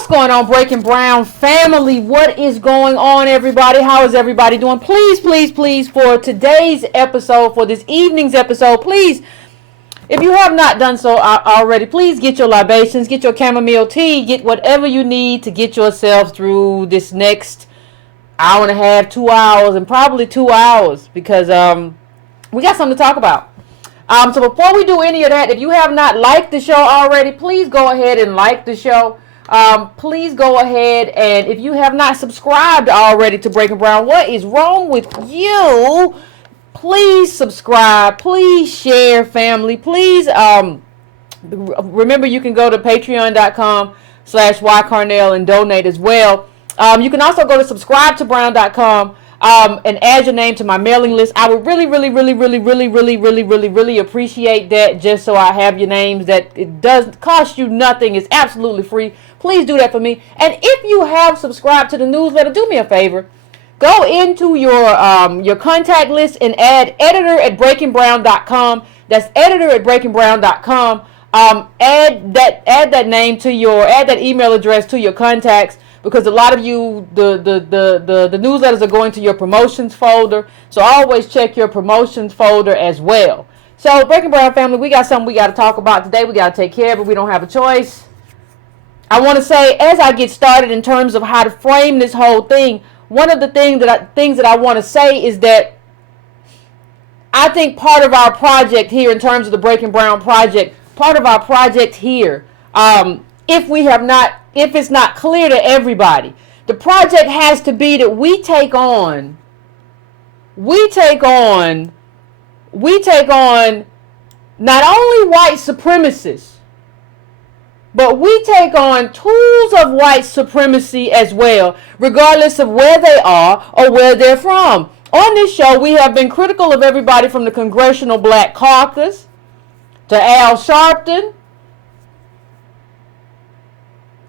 What's going on, Breaking Brown family? What is going on, everybody? How is everybody doing? Please, please, please, for today's episode, for this evening's episode, please, if you have not done so already, please get your libations, get your chamomile tea, get whatever you need to get yourself through this next hour and a half, 2 hours, and probably 2 hours, because we got something to talk about. So before we do any of that, if you have not liked the show already, please go ahead and like the show. Please go ahead, and if you have not subscribed already to Breaking Brown, what is wrong with you? Please subscribe. Please share, family. Please remember, you can go to patreon.com/ycarnell and donate as well. You can also go to subscribetobrown.com and add your name to my mailing list. I would really appreciate that, just so I have your names. That it does cost you nothing. It's absolutely free. Please do that for me. And if you have subscribed to the newsletter, do me a favor. Go into your contact list and add editor@breakingbrown.com. That's editor@breakingbrown.com. Add that name to add that email address to your contacts, because a lot of you, the newsletters are going to your promotions folder. So always check your promotions folder as well. So, Breaking Brown family, we got something we got to talk about today. We got to take care of it. We don't have a choice. I want to say, as I get started in terms of how to frame this whole thing, one of the things that I want to say is that I think part of our project here, in terms of the Breaking Brown project, part of our project here, if it's not clear to everybody, the project has to be that we take on not only white supremacists, but we take on tools of white supremacy as well, regardless of where they are or where they're from. On this show, we have been critical of everybody from the Congressional Black Caucus to Al Sharpton,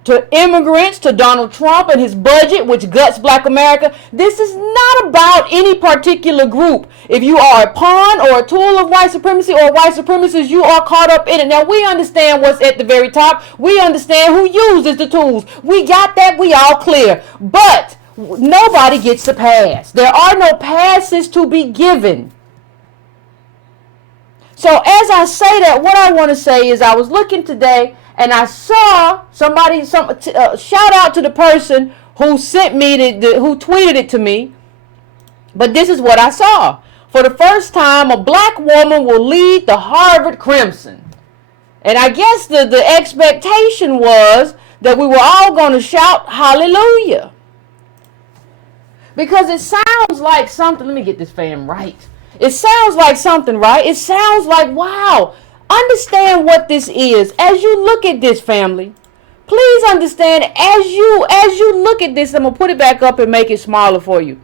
to immigrants, to Donald Trump and his budget, which guts Black America. This is not about any particular group. If you are a pawn or a tool of white supremacy or white supremacists, you are caught up in it. Now, we understand what's at the very top. We understand who uses the tools. We got that. We all clear. But nobody gets a pass. There are no passes to be given. So as I say that, what I want to say is, I was looking today and I saw somebody, shout out to the person who sent me, who tweeted it to me. But this is what I saw. For the first time, a black woman will lead the Harvard Crimson. And I guess the expectation was that we were all going to shout hallelujah. Because it sounds like something. Let me get this fam right. It sounds like something, right? It sounds like, wow. Understand what this is. As you look at this, family, please understand, as you look at this, I'm going to put it back up and make it smaller for you.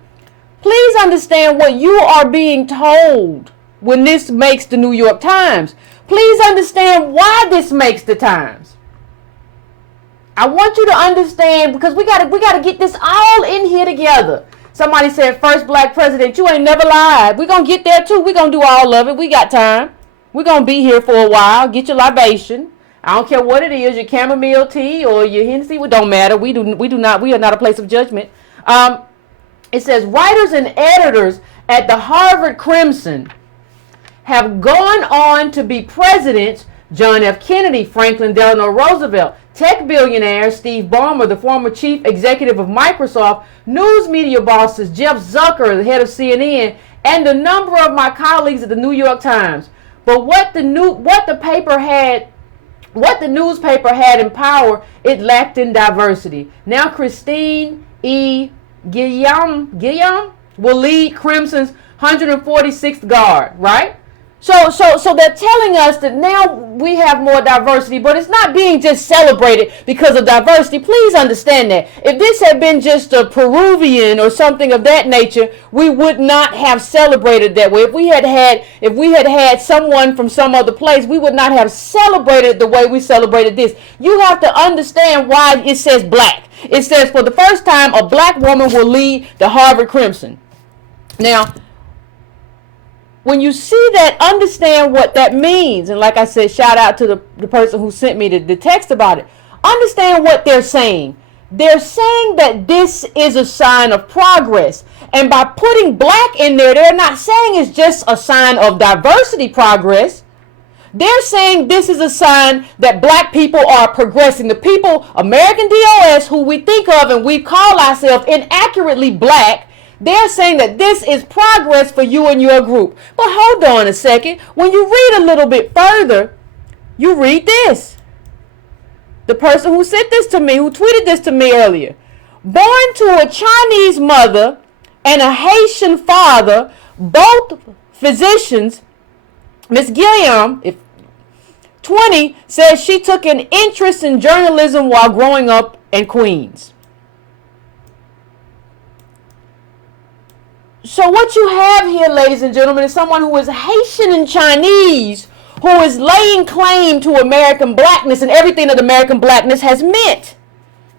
Please understand what you are being told when this makes the New York Times. Please understand why this makes the Times. I want you to understand, because we got to get this all in here together. Somebody said, first black president. You ain't never lied. We're going to get there too. We're going to do all of it. We got time. We're going to be here for a while. Get your libation. I don't care what it is, your chamomile tea or your Hennessy. It don't matter. We are not a place of judgment. It says, writers and editors at the Harvard Crimson have gone on to be presidents: John F. Kennedy, Franklin Delano Roosevelt, tech billionaire Steve Ballmer, the former chief executive of Microsoft, news media bosses Jeff Zucker, the head of CNN, and a number of my colleagues at the New York Times. But what the newspaper had in power, it lacked in diversity. Now Christine E. Guillaume will lead Crimson's 146th Guard, right? So they're telling us that now we have more diversity, but it's not being just celebrated because of diversity. Please understand that. If this had been just a Peruvian or something of that nature, we would not have celebrated that way. If we had had someone from some other place, we would not have celebrated the way we celebrated this. You have to understand why it says black. It says, for the first time, a black woman will lead the Harvard Crimson. Now, when you see that, understand what that means. And like I said, shout out to the person who sent me the text about it. Understand what they're saying. They're saying that this is a sign of progress. And by putting black in there, they're not saying it's just a sign of diversity progress. They're saying this is a sign that black people are progressing. The people, American DOS, who we think of and we call ourselves inaccurately black, they're saying that this is progress for you and your group. But hold on a second. When you read a little bit further, you read this. The person who sent this to me, who tweeted this to me earlier. Born to a Chinese mother and a Haitian father, both physicians, Miss Gilliam, 20, says she took an interest in journalism while growing up in Queens. So what you have here, ladies and gentlemen, is someone who is Haitian and Chinese, who is laying claim to American blackness and everything that American blackness has meant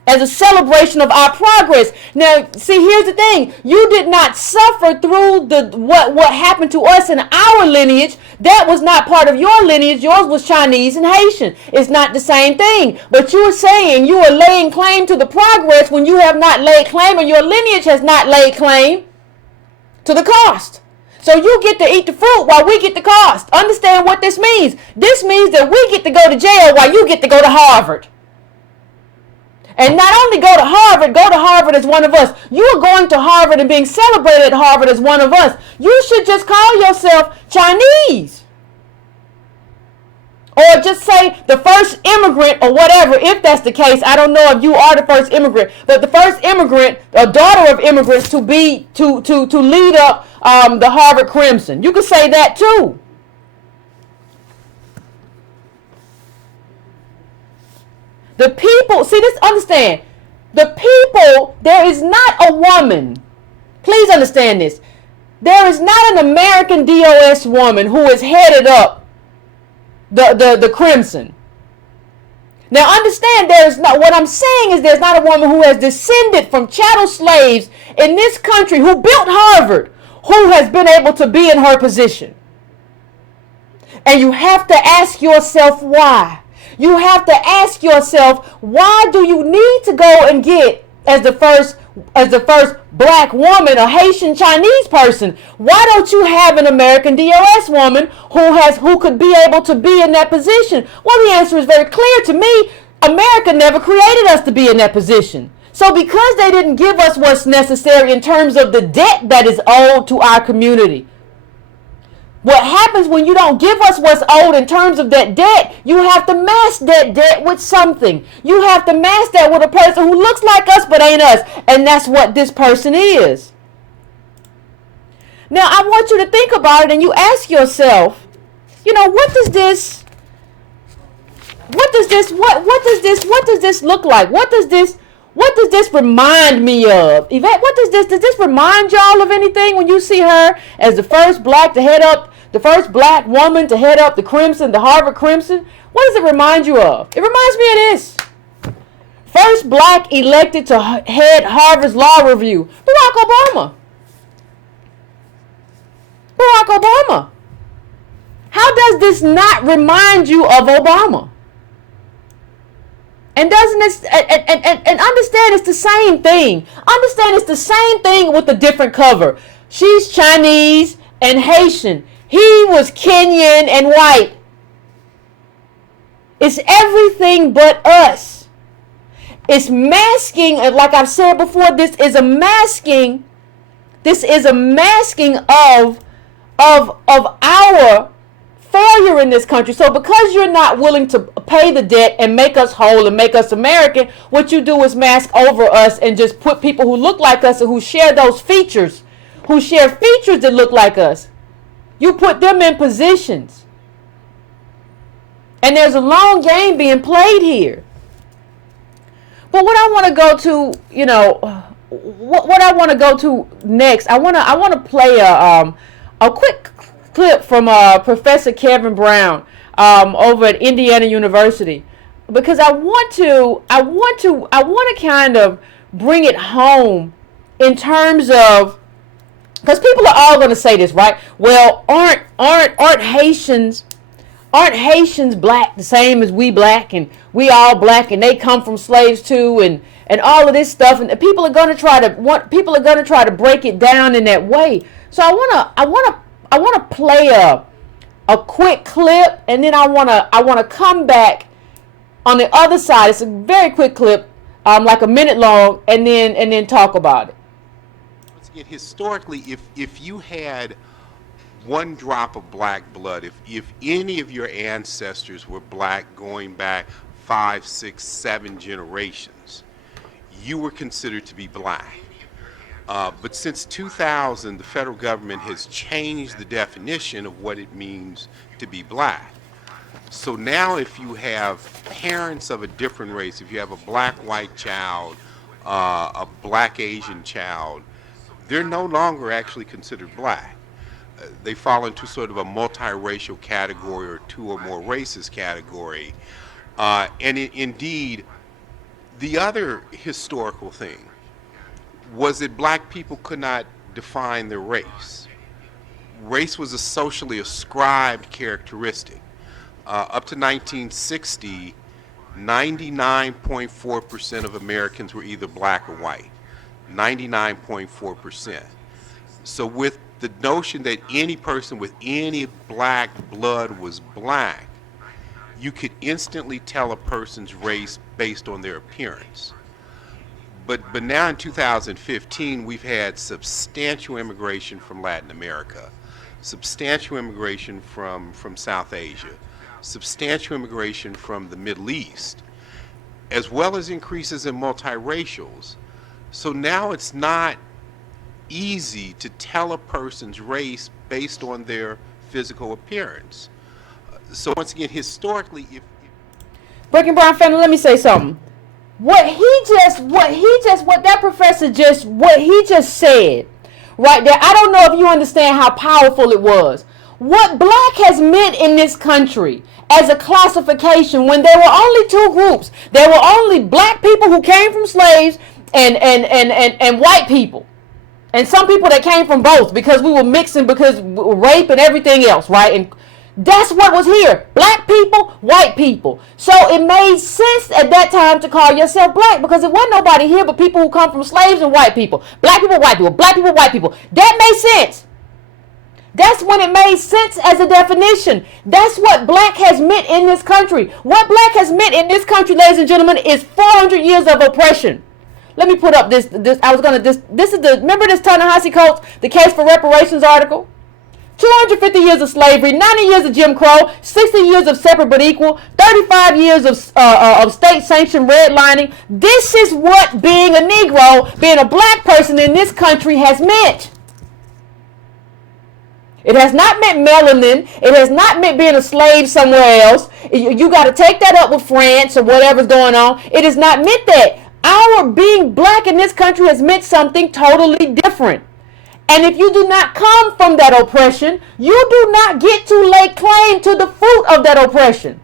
as a celebration of our progress. Now, see, here's the thing. You did not suffer through what happened to us in our lineage. That was not part of your lineage. Yours was Chinese and Haitian. It's not the same thing. But you are saying you are laying claim to the progress when you have not laid claim, and your lineage has not laid claim to the cost. So you get to eat the fruit while we get the cost. Understand what this means. This means that we get to go to jail while you get to go to Harvard. And not only go to Harvard as one of us. You are going to Harvard and being celebrated at Harvard as one of us. You should just call yourself Chinese. Or just say the first immigrant or whatever, if that's the case. I don't know if you are the first immigrant, but the first immigrant, a daughter of immigrants to lead up the Harvard Crimson. You could say that too. The people, see this, understand. The people, there is not a woman. Please understand this. There is not an American DOS woman who is headed up the Crimson. Now understand, there's not, what I'm saying is there's not a woman who has descended from chattel slaves in this country who built Harvard, who has been able to be in her position. And you have to ask yourself why. You have to ask yourself, why do you need to go and get as the first black woman, a Haitian Chinese person? Why don't you have an American DOS woman who could be able to be in that position? Well, the answer is very clear to me. America never created us to be in that position. So because they didn't give us what's necessary in terms of the debt that is owed to our community, what happens when you don't give us what's owed in terms of that debt, you have to mask that debt with something. You have to mask that with a person who looks like us but ain't us. And that's what this person is. Now, I want you to think about it and you ask yourself, what does this look like? What does this remind me of? Yvette, does this remind y'all of anything when you see her as the first black woman to head up the Crimson, the Harvard Crimson? What does it remind you of? It reminds me of this. First black elected to head Harvard's Law Review, Barack Obama. Barack Obama. How does this not remind you of Obama? And doesn't it, and understand it's the same thing. Understand it's the same thing with a different cover. She's Chinese and Haitian. He was Kenyan and white. It's everything but us. It's masking, like I've said before, this is a masking of our failure in this country. So because you're not willing to pay the debt and make us whole and make us American, what you do is mask over us and just put people who look like us and who share those features, who share features that look like us. You put them in positions. And there's a long game being played here. But what I want to go to, what I want to go to next, I want to play a quick clip from Professor Kevin Brown over at Indiana University, because I want to kind of bring it home in terms of, because people are all going to say this, right? Well, aren't Haitians Aren't Haitians black the same as we black, and we all black, and they come from slaves too, and all of this stuff, and people are going to try to break it down in that way. So I want to play a quick clip, and then I want to come back on the other side. It's a very quick clip, like a minute long, and then talk about it. Once again, historically, if you had one drop of black blood, if any of your ancestors were black going back 5, 6, 7 generations, you were considered to be black. But since 2000, the federal government has changed the definition of what it means to be black. So now if you have parents of a different race, if you have a black-white child, a black-Asian child, they're no longer actually considered black. They fall into sort of a multiracial category or 2 or more races category. Indeed, the other historical thing was that black people could not define their race. Race was a socially ascribed characteristic. Up to 1960, 99.4% of Americans were either black or white. 99.4%. So with the notion that any person with any black blood was black, you could instantly tell a person's race based on their appearance. But now in 2015, we've had substantial immigration from Latin America, substantial immigration from South Asia, substantial immigration from the Middle East, as well as increases in multiracials. So now it's not easy to tell a person's race based on their physical appearance. So once again, historically, if Breaking Brown family, let me say something. What that professor just said right there, I don't know if you understand how powerful it was. What black has meant in this country as a classification, when there were only 2 groups. There were only black people who came from slaves and white people. And some people that came from both, because we were mixing, because rape and everything else, right? And that's what was here. Black people, white people. So it made sense at that time to call yourself black, because there wasn't nobody here but people who come from slaves and white people. Black people, white people. Black people, white people. That made sense. That's when it made sense as a definition. That's what black has meant in this country. What black has meant in this country, ladies and gentlemen, is 400 years of oppression. Let me put up this is the, remember this Ta-Nehisi Coates, the case for reparations article? 250 years of slavery, 90 years of Jim Crow, 60 years of separate but equal, 35 years of state-sanctioned redlining. This is what being a Negro, being a black person in this country has meant. It has not meant melanin. It has not meant being a slave somewhere else. You got to take that up with France or whatever's going on. It has not meant that. Our being black in this country has meant something totally different. And if you do not come from that oppression, you do not get to lay claim to the fruit of that oppression.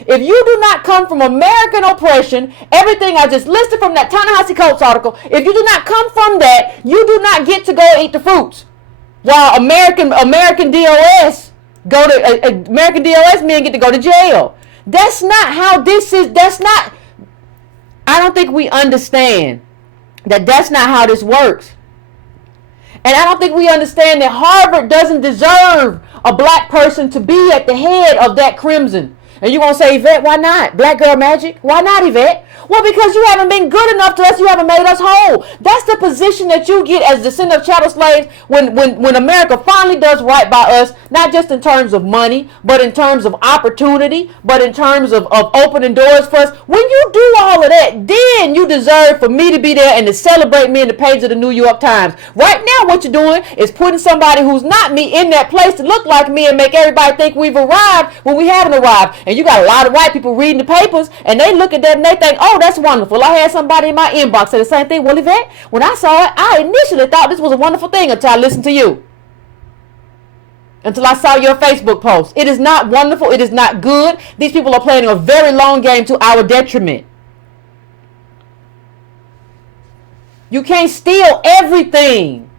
If you do not come from American oppression, everything I just listed from that Ta-Nehisi Coates article, if you do not come from that, you do not get to go eat the fruits. While American DOS American DOS men get to go to jail. That's not how this is. I don't think we understand that that's not how this works. And I don't think we understand that Harvard doesn't deserve a black person to be at the head of that crimson. And you're going to say, Yvette, why not? Black girl magic? Why not, Yvette? Well, because you haven't been good enough to us. You haven't made us whole. That's the position that you get as descendant of chattel slaves when America finally does right by us, not just in terms of money, but in terms of opportunity, but in terms of opening doors for us. When you do all of that, then you deserve for me to be there and to celebrate me in the page of the New York Times. Right now, what you're doing is putting somebody who's not me in that place to look like me and make everybody think we've arrived when we haven't arrived. And you got a lot of white people reading the papers, and they look at that and they think, oh, that's wonderful. I had somebody in my inbox say the same thing. Well, Yvette, when I saw it, I initially thought this was a wonderful thing until I listened to you. Until I saw your Facebook post. It is not wonderful. It is not good. These people are playing a very long game to our detriment. You can't steal everything.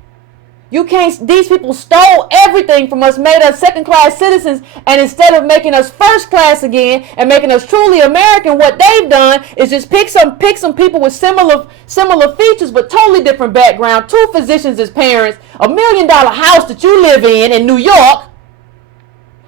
You can't, these people stole everything from us, made us second-class citizens, and instead of making us first-class again and making us truly American, what they've done is just pick some people with similar features but totally different background, 2 physicians as parents, $1 million house that you live in New York,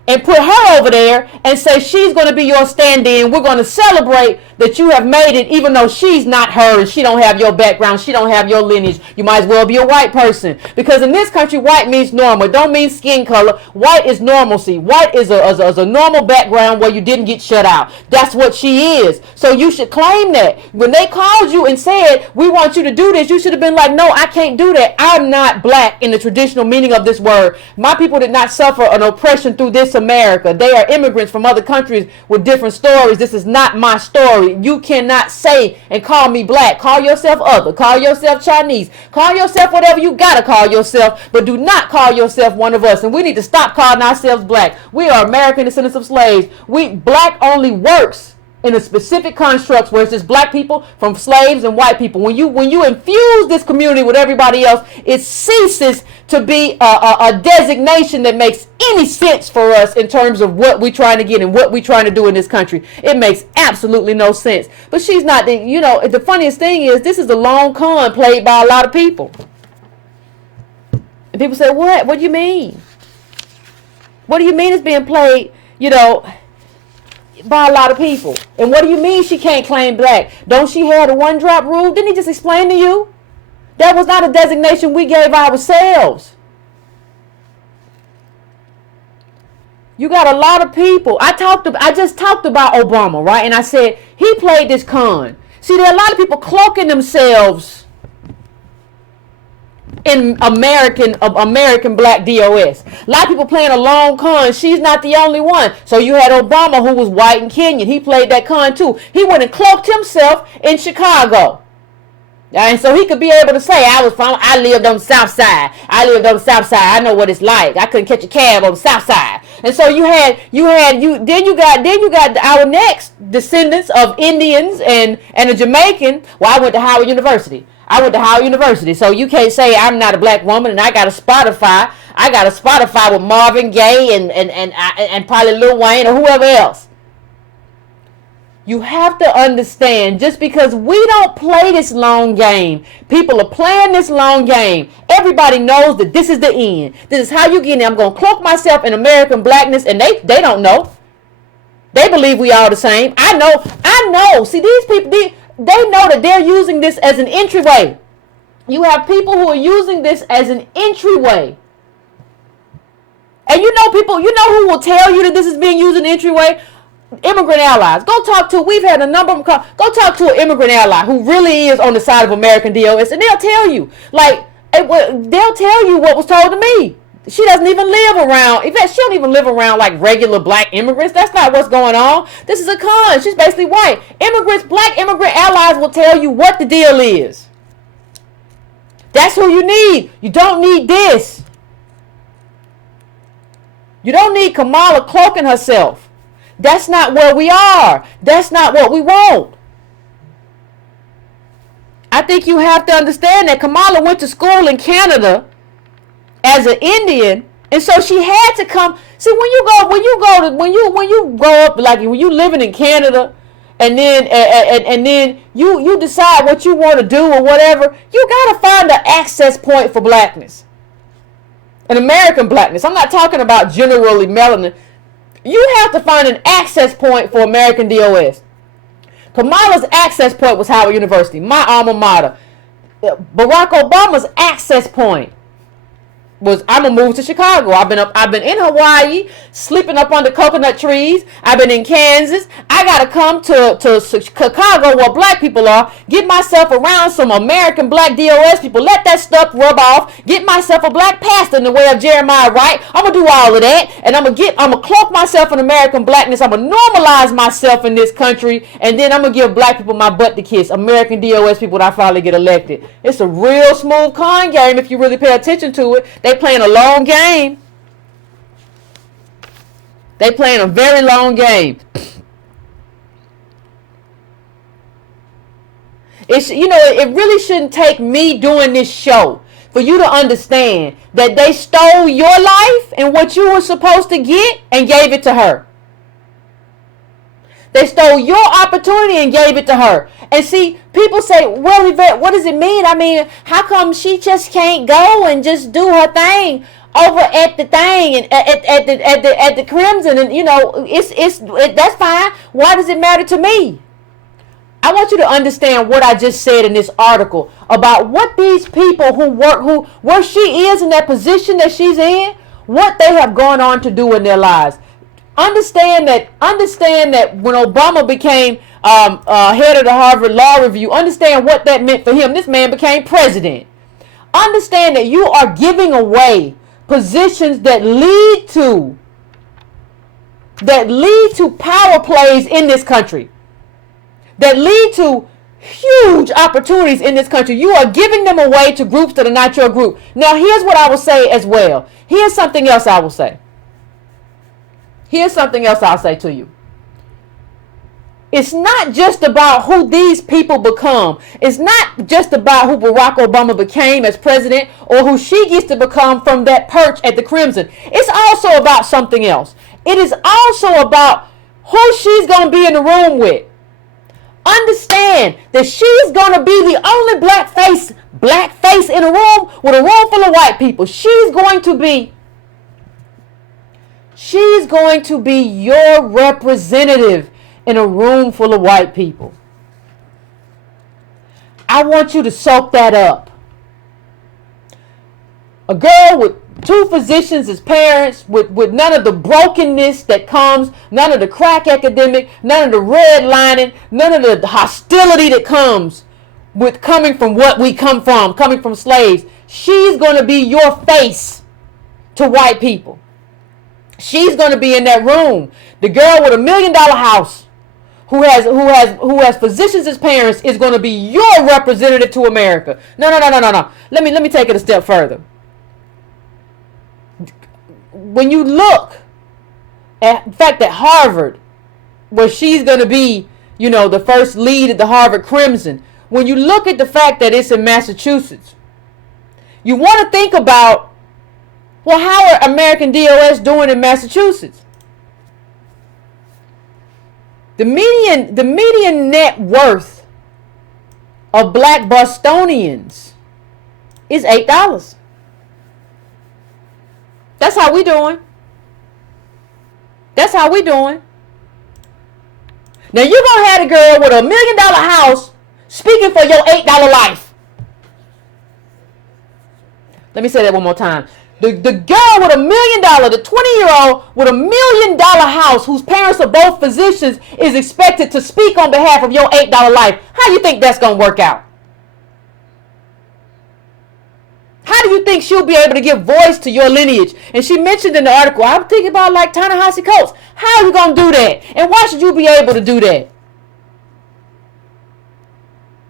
and put her over there and say she's going to be your stand-in. We're going to celebrate that you have made it, even though she's not her and she don't have your background, she don't have your lineage. You might as well be a white person, because in this country, white means normal. It don't mean skin color. White is normalcy. White is a normal background where you didn't get shut out. That's what she is. So you should claim that. When they called you and said, we want you to do this, you should have been like, no, I can't do that. I'm not black in the traditional meaning of this word. My people did not suffer an oppression through this America. They are immigrants from other countries with different stories. This is not my story. You cannot say and call me black. Call yourself other. Call yourself Chinese. Call yourself whatever you gotta call yourself, but do not call yourself one of us. And we need to stop calling ourselves black. We are American descendants of slaves. Black only works in a specific constructs where it's just black people from slaves and white people. When you infuse this community with everybody else, it ceases to be a designation that makes any sense for us in terms of what we're trying to get and what we're trying to do in this country. It makes absolutely no sense. But she's not, the funniest thing is this is a long con played by a lot of people. And people say, what? What do you mean? What do you mean it's being played, by a lot of people? And what do you mean she can't claim black? Don't she have the 1-drop rule? Didn't he just explain to you? That was not a designation we gave ourselves. You got a lot of people. I just talked about Obama, right? And I said he played this con. See, there are a lot of people cloaking themselves in American black DOS. A lot of people playing a long con. She's not the only one. So you had Obama, who was white and Kenyan. He played that con too. He went and cloaked himself in Chicago. And so he could be able to say, I lived on the South Side. I know what it's like. I couldn't catch a cab on the South Side. And so then you got our next descendants of Indians and a Jamaican. Well, I went to Howard University. So you can't say I'm not a black woman and I got a Spotify. With Marvin Gaye and probably Lil Wayne or whoever else. You have to understand, just because we don't play this long game, people are playing this long game. Everybody knows that this is the end. This is how you get in. I'm going to cloak myself in American blackness, and they don't know. They believe we all the same. I know. See, these people, they know that they're using this as an entryway. You have people who are using this as an entryway. And people, who will tell you that this is being used as an entryway? Immigrant allies. We've had a number of them. Go talk to an immigrant ally who really is on the side of American DOS, and they'll tell you. They'll tell you what was told to me. She doesn't even live around, Yvette, she don't even live around like regular black immigrants. That's not what's going on. This is a con. She's basically white. Black immigrant allies will tell you what the deal is. That's who you need. You don't need this. You don't need Kamala cloaking herself. That's not where we are. That's not what we want. I think you have to understand that Kamala went to school in Canada as an Indian, and so she had to come. See, when you grow up, like when you living in Canada, and then you decide what you want to do or whatever, you gotta find an access point for blackness, an American blackness. I'm not talking about generally melanin. You have to find an access point for American DOS. Kamala's access point was Howard University, my alma mater. Barack Obama's access point was, I'm gonna move to Chicago. I've been in Hawaii, sleeping up under coconut trees. I've been in Kansas. I gotta come to Chicago where black people are, get myself around some American black DOS people, let that stuff rub off, get myself a black pastor in the way of Jeremiah Wright. I'm gonna do all of that, and I'm gonna cloak myself in American blackness. I'm gonna normalize myself in this country, and then I'm gonna give black people my butt to kiss. American DOS people when I finally get elected. It's a real smooth con game if you really pay attention to it. They playing a long game. They playing a very long game. It really shouldn't take me doing this show for you to understand that they stole your life and what you were supposed to get and gave it to her. They stole your opportunity and gave it to her. And see, people say, well, Yvette, what does it mean? I mean, how come she just can't go and just do her thing over at the thing and at the Crimson? And you know, that's fine. Why does it matter to me? I want you to understand what I just said in this article about what these people where she is in that position that she's in, what they have gone on to do in their lives. Understand that when Obama became head of the Harvard Law Review, understand what that meant for him. This man became president. Understand that you are giving away positions that lead to power plays in this country, that lead to huge opportunities in this country. You are giving them away to groups that are not your group. Now, here's what I will say as well. Here's something else I will say. Here's something else I'll say to you. It's not just about who these people become. It's not just about who Barack Obama became as president or who she gets to become from that perch at the Crimson. It's also about something else. It is also about who she's going to be in the room with. Understand that she's going to be the only black face in a room with a room full of white people. She's going to be your representative in a room full of white people. I want you to soak that up. A girl with two physicians as parents, with none of the brokenness that comes, none of the crack epidemic, none of the redlining, none of the hostility that comes with coming from what we come from, coming from slaves. She's going to be your face to white people. She's going to be in that room. The girl with $1 million house who has physicians as parents is going to be your representative to America. No. Let me take it a step further. When you look at the fact that Harvard, where she's going to be, you know, the first lead at the Harvard Crimson, when you look at the fact that it's in Massachusetts, you want to think about, well, how are American DOS doing in Massachusetts? The median net worth of black Bostonians is $8. That's how we doing. That's how we doing. Now you're going to have a girl with $1 million house speaking for your $8 life. Let me say that one more time. The girl with $1 million, the 20-year-old with $1 million house whose parents are both physicians is expected to speak on behalf of your $8 life. How do you think that's going to work out? How do you think she'll be able to give voice to your lineage? And she mentioned in the article, I'm thinking about like Ta-Nehisi Coates. How are you going to do that? And why should you be able to do that?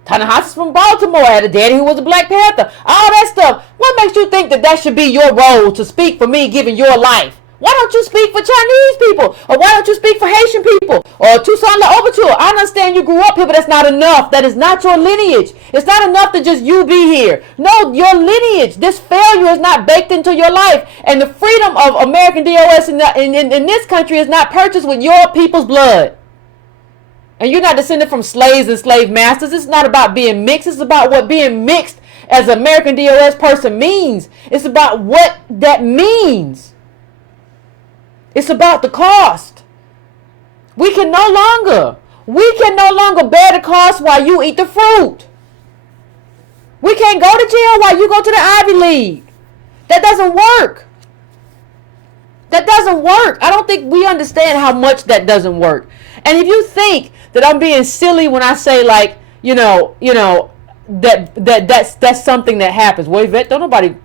Ta-Nehisi's from Baltimore, had a daddy who was a Black Panther. All that stuff. What makes you think that should be your role to speak for me, given your life? Why don't you speak for Chinese people? Or why don't you speak for Haitian people? Or Toussaint L'Ouverture? I understand you grew up here, but that's not enough. That is not your lineage. It's not enough to just you be here. No, your lineage, this failure is not baked into your life. And the freedom of American DOS in this country is not purchased with your people's blood. And you're not descended from slaves and slave masters. It's not about being mixed. It's about what being mixed as an American DOS person means. It's about what that means. It's about the cost. We can no longer bear the cost while you eat the fruit. We can't go to jail while you go to the Ivy League. That doesn't work. That doesn't work. I don't think we understand how much that doesn't work. And if you think that I'm being silly when I say, like, that's something that happens. Well, Yvette, don't nobody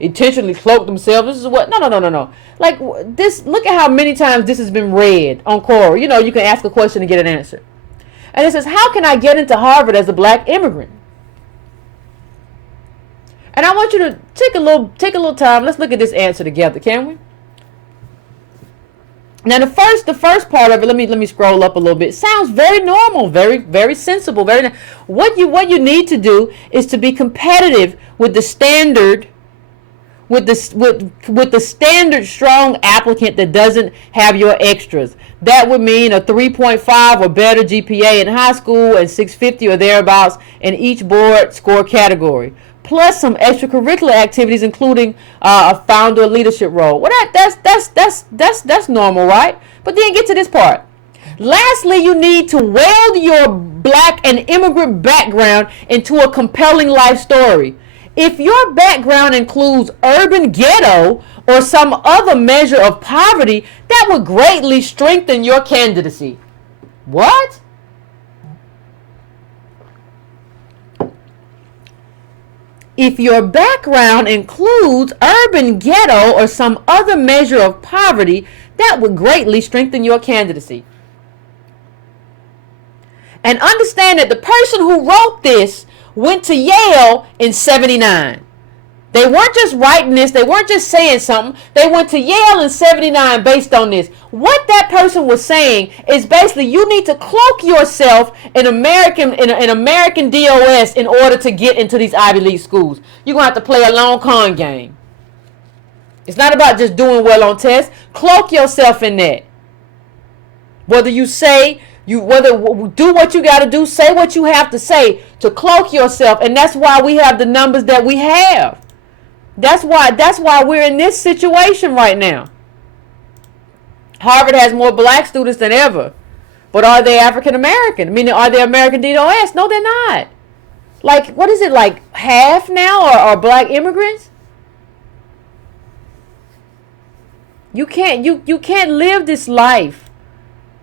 intentionally cloak themselves. This is what? No. Like this. Look at how many times this has been read on Quora. You know, you can ask a question and get an answer. And it says, "How can I get into Harvard as a black immigrant?" And I want you to take a little time. Let's look at this answer together, can we? Now the first part of it, let me scroll up a little bit. Sounds very normal, very sensible, very. What you need to do is to be competitive with the standard, with the standard strong applicant that doesn't have your extras. That would mean a 3.5 or better GPA in high school and 650 or thereabouts in each board score category, plus some extracurricular activities, including a founder leadership role. Well, that's normal, right? But then get to this part. Lastly, you need to weld your black and immigrant background into a compelling life story. If your background includes urban ghetto or some other measure of poverty, that would greatly strengthen your candidacy. What? If your background includes urban ghetto or some other measure of poverty, that would greatly strengthen your candidacy. And understand that the person who wrote this went to Yale in 79. They weren't just writing this. They weren't just saying something. They went to Yale in 79 based on this. What that person was saying is basically you need to cloak yourself in American DOS in order to get into these Ivy League schools. You're going to have to play a long con game. It's not about just doing well on tests. Cloak yourself in that. Whether you say, whether do what you got to do, say what you have to say to cloak yourself. And that's why we have the numbers that we have. That's why we're in this situation right now. Harvard has more black students than ever. But are they African American? Meaning, are they American DOS? No, they're not. Like, what is it, like half now are black immigrants? You can't live this life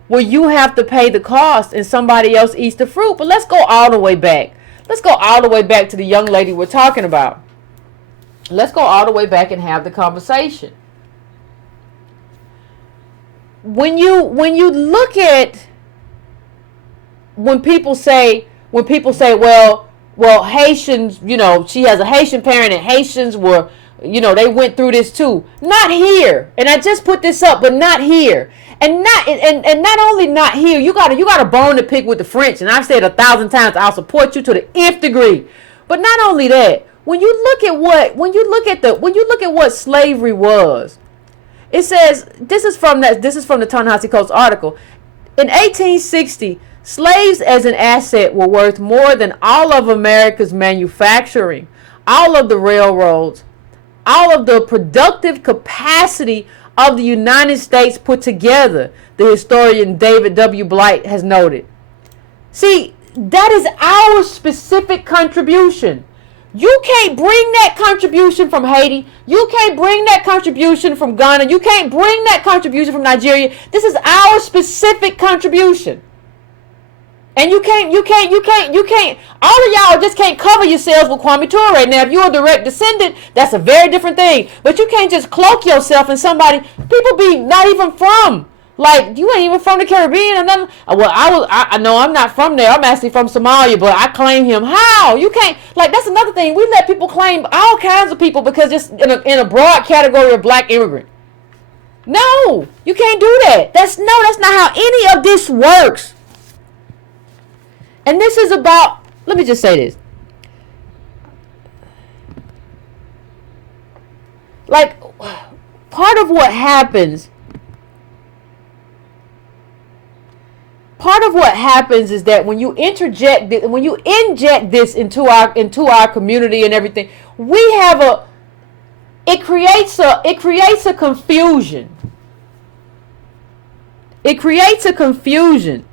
where you have to pay the cost and somebody else eats the fruit. But let's go all the way back. Let's go all the way back to the young lady we're talking about. Let's go all the way back and have the conversation. When you look at when people say well Haitians, she has a Haitian parent and Haitians were, they went through this too. Not here. And I just put this up, but not here. And not only not here, you got a bone to pick with the French. And I've said 1,000 times, I'll support you to the nth degree. But not only that, when you look at what slavery was, it says this is from the Ta-Nehisi Coates article. In 1860, slaves as an asset were worth more than all of America's manufacturing, all of the railroads, all of the productive capacity of the United States put together, the historian David W. Blight has noted. See, that is our specific contribution. You can't bring that contribution from Haiti. You can't bring that contribution from Ghana. You can't bring that contribution from Nigeria. This is our specific contribution. And you can't, all of y'all just can't cover yourselves with Kwame Ture right now. If you're a direct descendant, that's a very different thing. But you can't just cloak yourself in somebody, people be not even from, like, you ain't even from the Caribbean or nothing. Well, I know I'm not from there. I'm actually from Somalia, but I claim him. How? You can't, like, that's another thing. We let people claim all kinds of people because just in a broad category of black immigrant. No, you can't do that. That's not how any of this works. And this is about, let me just say this. Like, part of what happens is that when you inject this into our community and everything, it creates a confusion. It creates a confusion.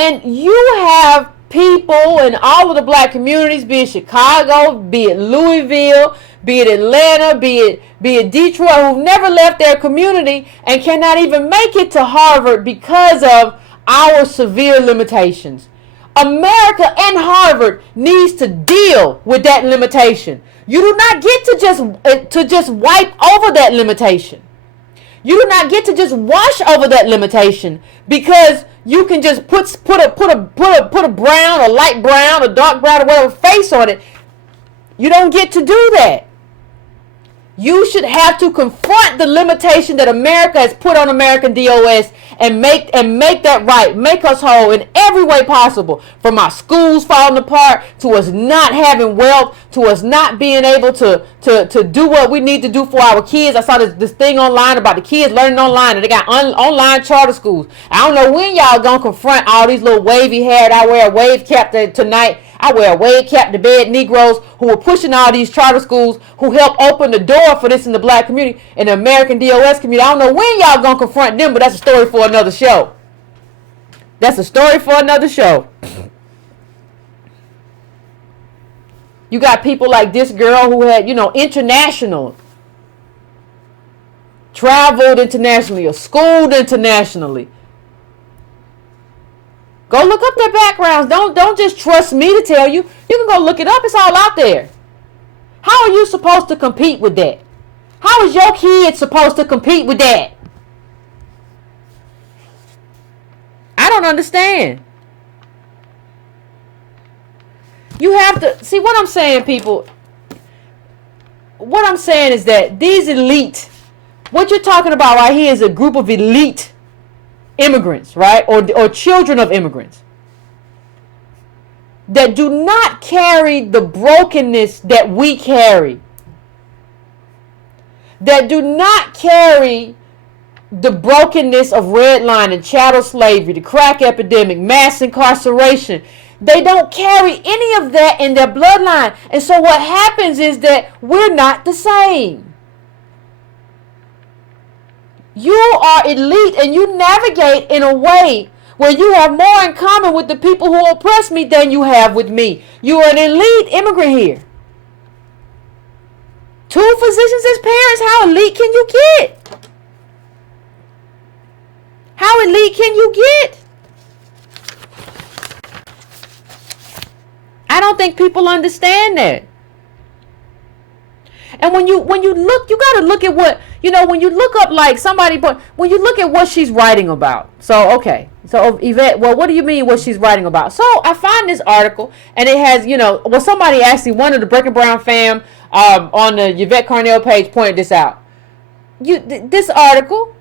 And you have people in all of the black communities, be it Chicago, be it Louisville, be it Atlanta, be it Detroit, who've never left their community and cannot even make it to Harvard because of our severe limitations. America and Harvard needs to deal with that limitation. You do not get to just wipe over that limitation. You do not get to just wash over that limitation because you can just put a brown, a light brown, a dark brown, or whatever face on it. You don't get to do that. You should have to confront the limitation that America has put on American DOS and make that right. Make us whole in every way possible. From our schools falling apart, to us not having wealth, to us not being able to do what we need to do for our kids. I saw this thing online about the kids learning online, and they got online charter schools. I don't know when y'all gonna confront all these little wavy haired. I wear a wave cap tonight. I wear a wave cap to bed Negroes who are pushing all these charter schools, who help open the door for this in the black community and the American DOS community. I don't know when y'all gonna confront them, but that's a story for another show. That's a story for another show. You got people like this girl who had, international, traveled internationally or schooled internationally. Go look up their backgrounds. Don't just trust me to tell you. You can go look it up. It's all out there. How are you supposed to compete with that? How is your kid supposed to compete with that? I don't understand. You have to see what I'm saying, people. What I'm saying is that these elite, what you're talking about right here is a group of elite immigrants, right? Or children of immigrants that do not carry the brokenness that we carry. That do not carry the brokenness of redlining, chattel slavery, the crack epidemic, mass incarceration. They don't carry any of that in their bloodline. And so what happens is that we're not the same. You are elite and you navigate in a way where you have more in common with the people who oppress me than you have with me. You are an elite immigrant here. 2 physicians as parents, how elite can you get? How elite can you get? I don't think people understand that. And when you look, you got to look at what, when you look up like somebody, but when you look at what she's writing about. So, okay. So, Yvette, well, what do you mean what she's writing about? So, I find this article, and it has, somebody actually, one of the Breaking Brown fam on the Yvette Carnell page pointed this out. This article,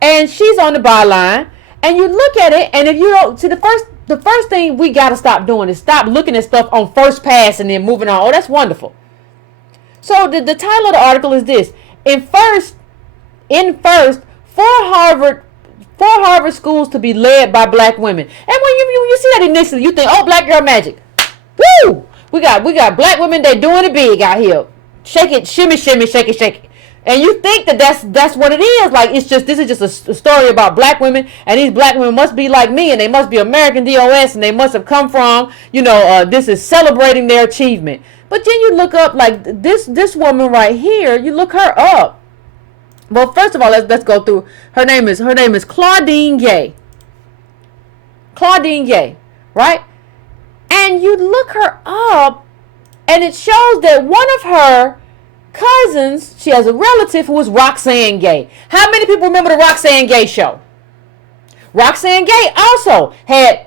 and she's on the byline, and you look at it, and if you don't, see, the first thing we got to stop doing is stop looking at stuff on first pass and then moving on. Oh, that's wonderful. So the title of the article is this: in first, for Harvard schools to be led by black women. And when you see that initially, you think, oh, black girl magic. Woo! We got black women, they doing it big out here. Shake it, shimmy, shimmy, shake it, shake it. And you think that's what it is. Like, this is just a story about black women, and these black women must be like me, and they must be American DOS, and they must have come from, this is celebrating their achievement. But then you look up, like, this woman right here, you look her up. Well, first of all, let's go through. Her name is Claudine Gay. Claudine Gay, right? And you look her up, and it shows that one of her cousins, she has a relative who is Roxanne Gay. How many people remember the Roxanne Gay show? Roxanne Gay also had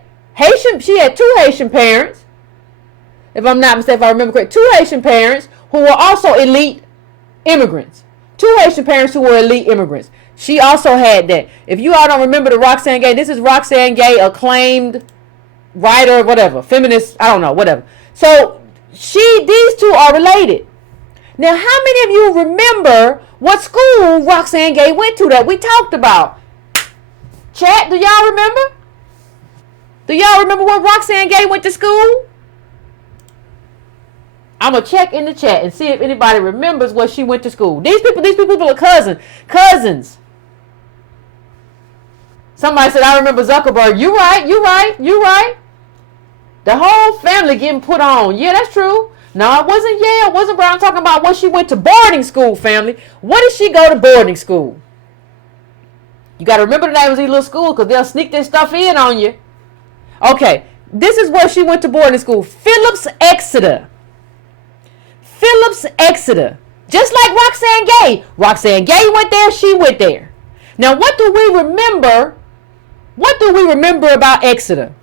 she had 2 Haitian parents. If I'm not mistaken, if I remember correct, 2 Haitian parents who were also elite immigrants. 2 Haitian parents who were elite immigrants. She also had that. If you all don't remember the Roxanne Gay, this is Roxanne Gay, acclaimed writer, whatever, feminist, I don't know, whatever. So these 2 are related. Now, how many of you remember what school Roxanne Gay went to that we talked about? Chat, do y'all remember? Do y'all remember what Roxanne Gay went to school? I'm going to check in the chat and see if anybody remembers what she went to school. These people are cousins. Somebody said, I remember Zuckerberg. You right. The whole family getting put on. Yeah, that's true. No, it wasn't Yale. It wasn't Brown. I'm talking about when she went to boarding school, family. What did she go to boarding school? You got to remember the name of these little schools because they'll sneak this stuff in on you. Okay, this is where she went to boarding school. Phillips Exeter. Just like Roxanne Gay. Roxanne Gay went there, she went there. Now, what do we remember? What do we remember about Exeter?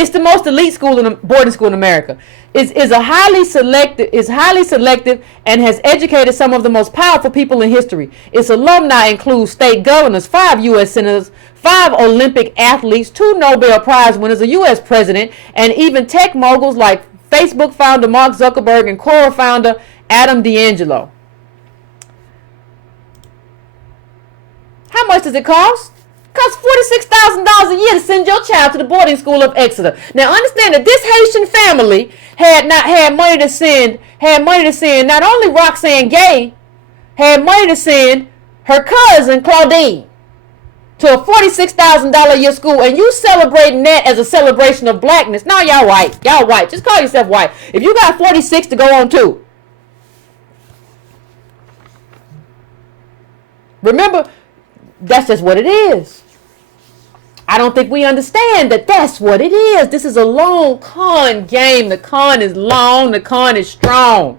It's the most elite school in boarding school in America. Is highly selective and has educated some of the most powerful people in history. Its alumni include state governors, 5 U.S. senators, 5 Olympic athletes, 2 Nobel Prize winners, a U.S. president, and even tech moguls like Facebook founder Mark Zuckerberg and Quora founder Adam D'Angelo. How much does it cost? It costs $46,000 a year to send your child to the boarding school of Exeter. Now understand that this Haitian family had money to send not only Roxanne Gay, had money to send her cousin Claudine to a $46,000 a year school, and you celebrating that as a celebration of blackness. No, y'all white. Y'all white. Just call yourself white. If you got 46 to go on too. Remember, that's just what it is. I don't think we understand that that's what it is. This is a long con game. The con is long. The con is strong.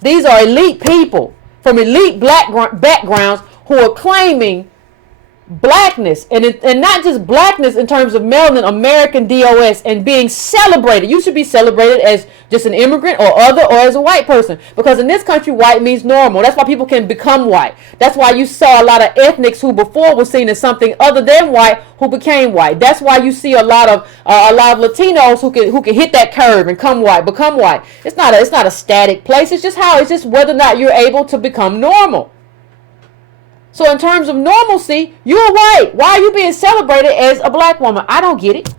These are elite people from elite black backgrounds who are claiming blackness, and not just blackness in terms of melanin, American DOS, and being celebrated. You should be celebrated as just an immigrant or other, or as a white person, because in this country white means normal. That's why people can become white. That's why you saw a lot of ethnics who before were seen as something other than white who became white. That's why you see a lot of Latinos who can hit that curve and become white. It's not a static place. It's just whether or not you're able to become normal. So in terms of normalcy, you're white. Why are you being celebrated as a black woman? I don't get it.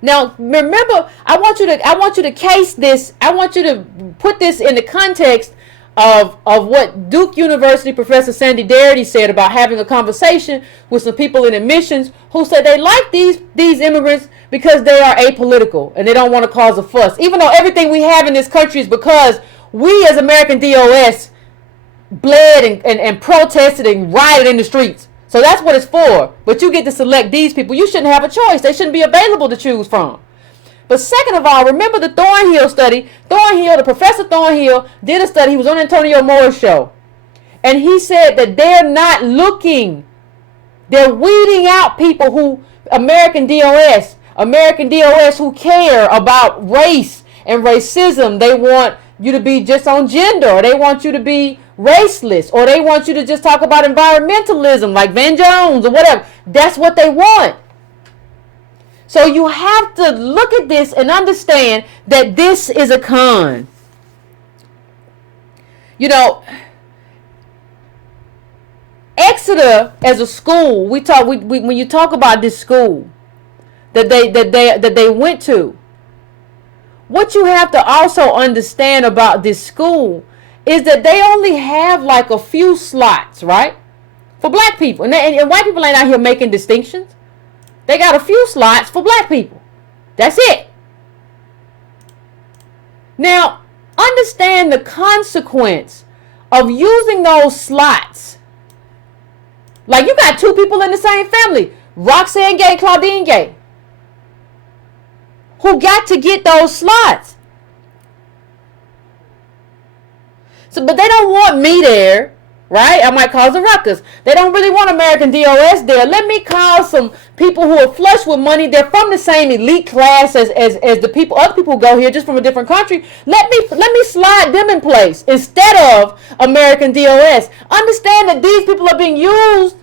Now, remember, I want you to case this. I want you to put this in the context of what Duke University Professor Sandy Darity said about having a conversation with some people in admissions who said they like these immigrants because they are apolitical and they don't want to cause a fuss. Even though everything we have in this country is because we as American DOS bled and protested and rioted in the streets. So that's what it's for. But you get to select these people. You shouldn't have a choice. They shouldn't be available to choose from. But second of all, remember the Thornhill study. Professor Thornhill did a study. He was on Antonio Moore's show. And he said that they're not looking. They're weeding out people who, American DOS who care about race and racism. They want you to be just on gender, or they want you to be raceless, or they want you to just talk about environmentalism like Van Jones or whatever. That's what they want. So you have to look at this and understand that this is a con. You know, Exeter as a school, when you talk about this school that they went to, what you have to also understand about this school is that they only have like a few slots, right? For black people. And white people ain't out here making distinctions. They got a few slots for black people. That's it. Now, understand the consequence of using those slots. Like you got 2 people in the same family, Roxanne Gay, Claudine Gay, who got to get those slots. So, but they don't want me there, right? I might cause a ruckus. They don't really want American DOS there. Let me call some people who are flush with money. They're from the same elite class as the people, other people who go here just from a different country. Let me slide them in place instead of American DOS. Understand that these people are being used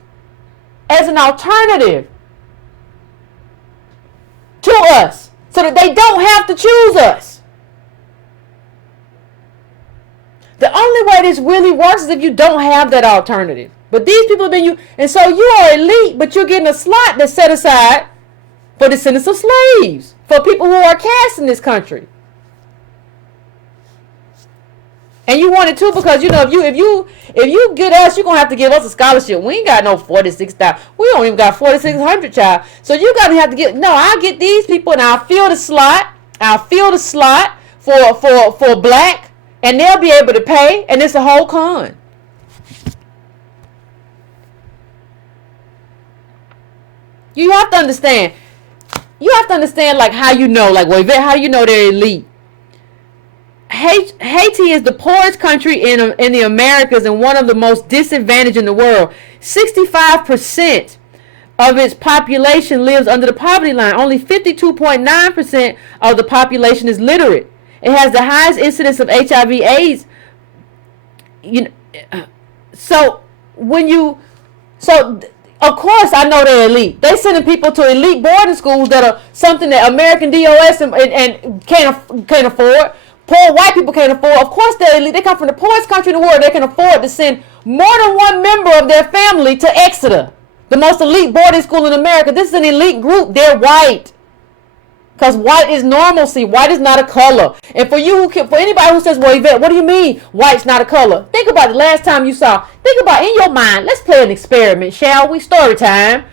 as an alternative to us, so that they don't have to choose us. The only way this really works is if you don't have that alternative. But these people have been you, and so you are elite, but you're getting a slot that's set aside for descendants of slaves, for people who are cast in this country. And you want it too because, you know, if you get us, you're gonna have to give us a scholarship. We ain't got no 46,000. We don't even got 4,600, child. So you're gonna have to get. No, I'll get these people and I'll fill the slot. I'll fill the slot for black. And they'll be able to pay, and it's a whole con. You have to understand. You have to understand, like, how you know. Like, well, Yvette, how do you know they're elite? Haiti is the poorest country in the Americas and one of the most disadvantaged in the world. 65% of its population lives under the poverty line. Only 52.9% of the population is literate. It has the highest incidence of HIV/AIDS. So of course I know they're elite. They sending people to elite boarding schools that are something that American DOS and can't afford. Poor white people can't afford. Of course they're elite. They come from the poorest country in the world. They can afford to send more than one member of their family to Exeter, the most elite boarding school in America. This is an elite group. They're white. Because white is normalcy. White is not a color. And for anybody who says, well, Yvette, what do you mean white's not a color? Think about the last time you saw. Think about in your mind. Let's play an experiment, shall we? Story time.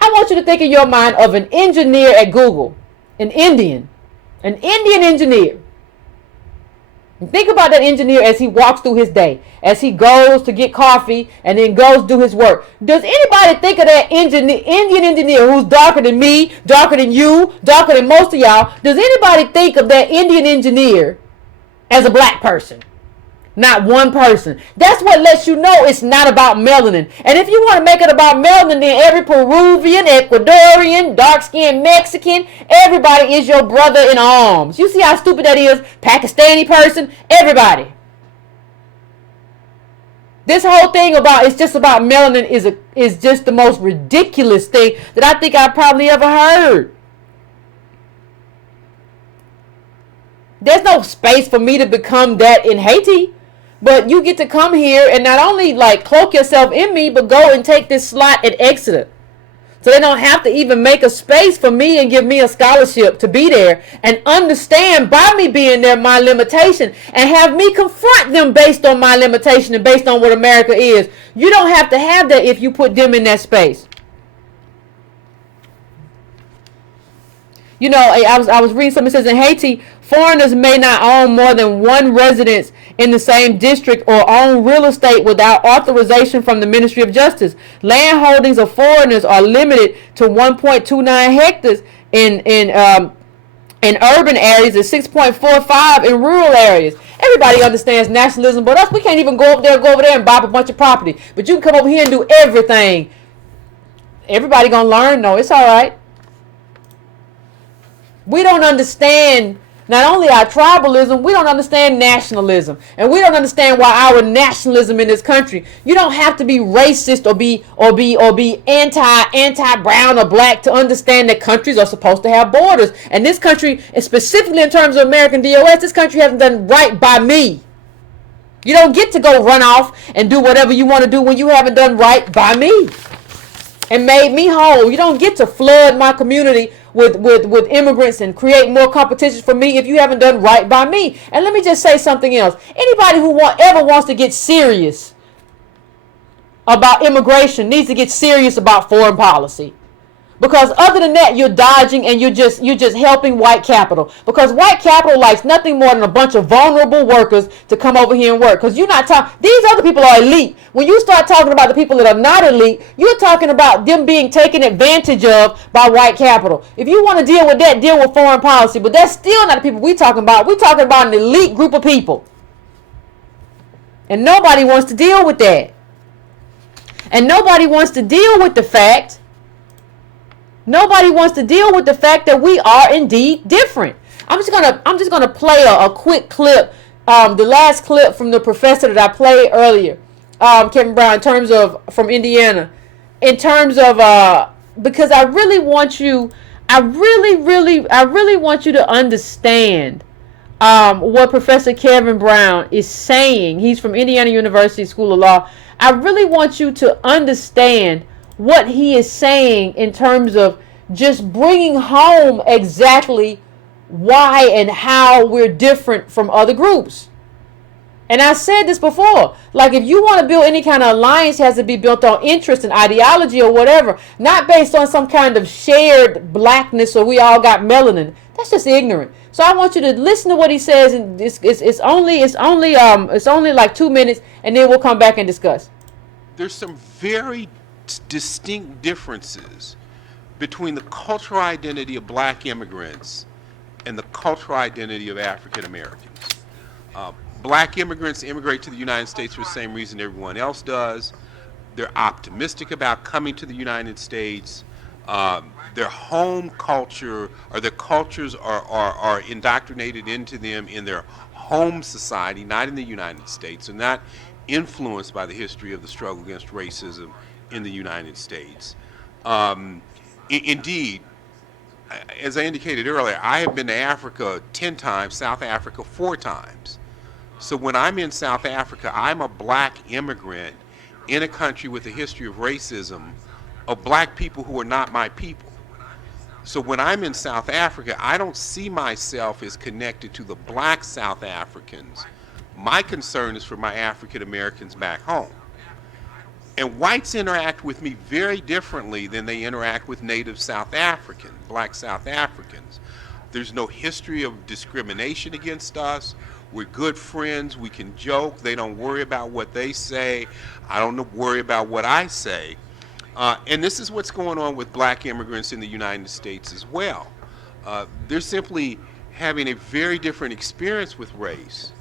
I want you to think in your mind of an engineer at Google. An Indian engineer. And think about that engineer as he walks through his day, as he goes to get coffee and then goes do his work. Does anybody think of that Indian engineer who's darker than me, darker than you, darker than most of y'all? Does anybody think of that Indian engineer as a black person? Not one person. That's what lets you know it's not about melanin. And if you want to make it about melanin, then every Peruvian, Ecuadorian, dark-skinned Mexican, everybody is your brother in arms. You see how stupid that is? Pakistani person, everybody. This whole thing about it's just about melanin is just the most ridiculous thing that I think I probably ever heard. There's no space for me to become that in Haiti. But you get to come here and not only like cloak yourself in me, but go and take this slot at Exeter. So they don't have to even make a space for me and give me a scholarship to be there and understand by me being there my limitation and have me confront them based on my limitation and based on what America is. You don't have to have that if you put them in that space. You know, I was reading something that says in Haiti, foreigners may not own more than one residence in the same district or own real estate without authorization from the Ministry of Justice. Land holdings of foreigners are limited to 1.29 hectares in urban areas and 6.45 in rural areas. Everybody understands nationalism, but us, we can't even go over there and buy up a bunch of property. But you can come over here and do everything. Everybody gonna learn, though. It's all right. We don't understand not only our tribalism, we don't understand nationalism. And we don't understand why our nationalism in this country. You don't have to be racist or be anti-brown or black to understand that countries are supposed to have borders. And this country, specifically in terms of American DOS, this country hasn't done right by me. You don't get to go run off and do whatever you want to do when you haven't done right by me and made me whole. You don't get to flood my community with immigrants and create more competition for me if you haven't done right by me. And let me just say something else. Anybody who ever wants to get serious about immigration needs to get serious about foreign policy. Because other than that, you're dodging and you're just helping white capital. Because white capital likes nothing more than a bunch of vulnerable workers to come over here and work. Because you're not talking, these other people are elite. When you start talking about the people that are not elite, you're talking about them being taken advantage of by white capital. If you want to deal with that, deal with foreign policy. But that's still not the people we're talking about. We're talking about an elite group of people. And nobody wants to deal with that. And nobody wants to deal with the fact that we are indeed different. I'm just gonna play a quick clip, the last clip from the professor that I played earlier, Kevin Brown, in terms of from Indiana, in terms of because I really want you to understand what Professor Kevin Brown is saying. He's from Indiana University School of Law. I really want you to understand what he is saying in terms of just bringing home exactly why and how we're different from other groups. And I said this before, like if you want to build any kind of alliance, it has to be built on interest and ideology or whatever, not based on some kind of shared blackness or we all got melanin. That's just ignorant. So I want you to listen to what he says, and it's only like 2 minutes, and then we'll come back and discuss. There's some very distinct differences between the cultural identity of black immigrants and the cultural identity of African Americans. Black immigrants immigrate to the United States for the same reason everyone else does. They're optimistic about coming to the United States. Their home culture or their cultures are indoctrinated into them in their home society, not in the United States, and not influenced by the history of the struggle against racism in the United States. Indeed, as I indicated earlier, I have been to Africa 10 times, South Africa 4 times. So when I'm in South Africa, I'm a black immigrant in a country with a history of racism of black people who are not my people. So when I'm in South Africa, I don't see myself as connected to the black South Africans. My concern is for my African Americans back home. And whites interact with me very differently than they interact with native South Africans, black South Africans. There's no history of discrimination against us. We're good friends. We can joke. They don't worry about what they say. I don't worry about what I say. And this is what's going on with black immigrants in the United States as well. They're simply having a very different experience with race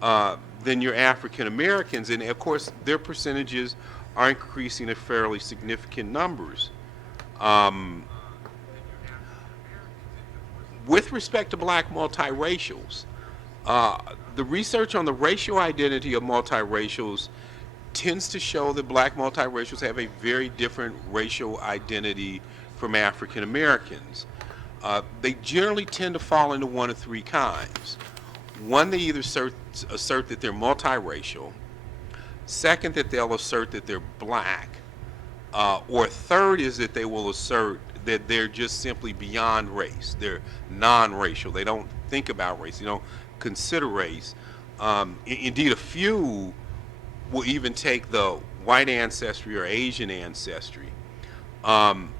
than your African Americans. And of course, their percentages are increasing in fairly significant numbers. With respect to black multiracials, the research on the racial identity of multiracials tends to show that black multiracials have a very different racial identity from African Americans. They generally tend to fall into one of 3 kinds. One, they either assert that they're multiracial. Second, that they'll assert that they're black. Or third is that they will assert that they're just simply beyond race. They're non-racial. They don't think about race. They don't consider race. Indeed, a few will even take the white ancestry or Asian ancestry. And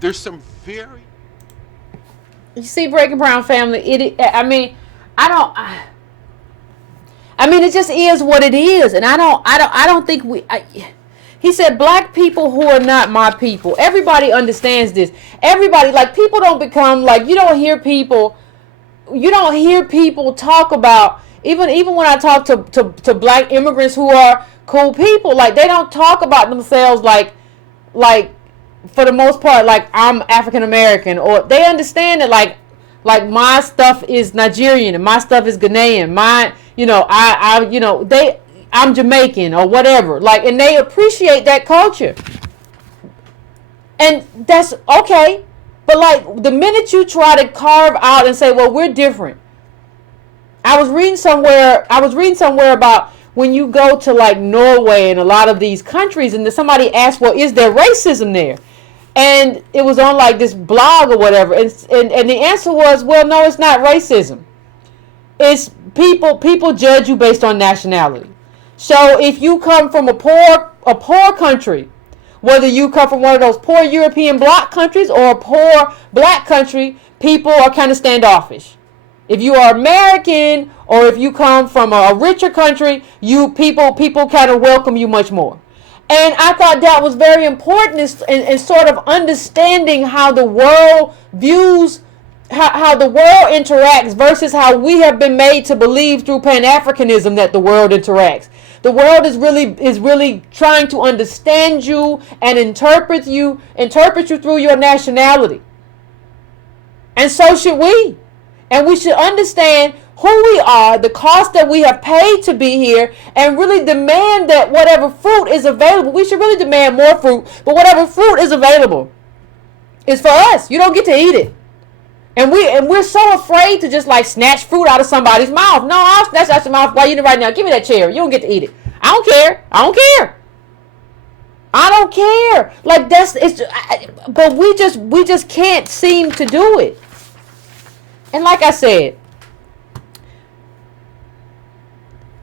there's some very... You see, Breaking Brown family, it just is what it is, and I don't think he said black people who are not my people. Everybody understands this. Everybody, like, people don't become like, you don't hear people talk about, even when I talk to black immigrants who are cool people, like, they don't talk about themselves like for the most part, like, I'm African American, or they understand that like my stuff is Nigerian and my stuff is Ghanaian. I'm Jamaican or whatever. Like, and they appreciate that culture. And that's okay. But like, the minute you try to carve out and say, well, we're different. I was reading somewhere about when you go to like Norway and a lot of these countries, and somebody asked, well, is there racism there? And it was on like this blog or whatever. And the answer was, well, no, it's not racism. It's people judge you based on nationality. So if you come from a poor country, whether you come from one of those poor European bloc countries or a poor black country, people are kind of standoffish. If you are American or if you come from a richer country, people kind of welcome you much more. And I thought that was very important in sort of understanding how the world views, how the world interacts versus how we have been made to believe through Pan-Africanism that the world interacts. The world is really trying to understand you and interpret you through your nationality. And so should we. And we should understand who we are, the cost that we have paid to be here, and really demand that whatever fruit is available, we should really demand more fruit, but whatever fruit is available is for us. You don't get to eat it. And we're so afraid to just like snatch fruit out of somebody's mouth. No, I'll snatch out your mouth while you're right now. Give me that cherry. You don't get to eat it. I don't care. Like but we just can't seem to do it. And like I said,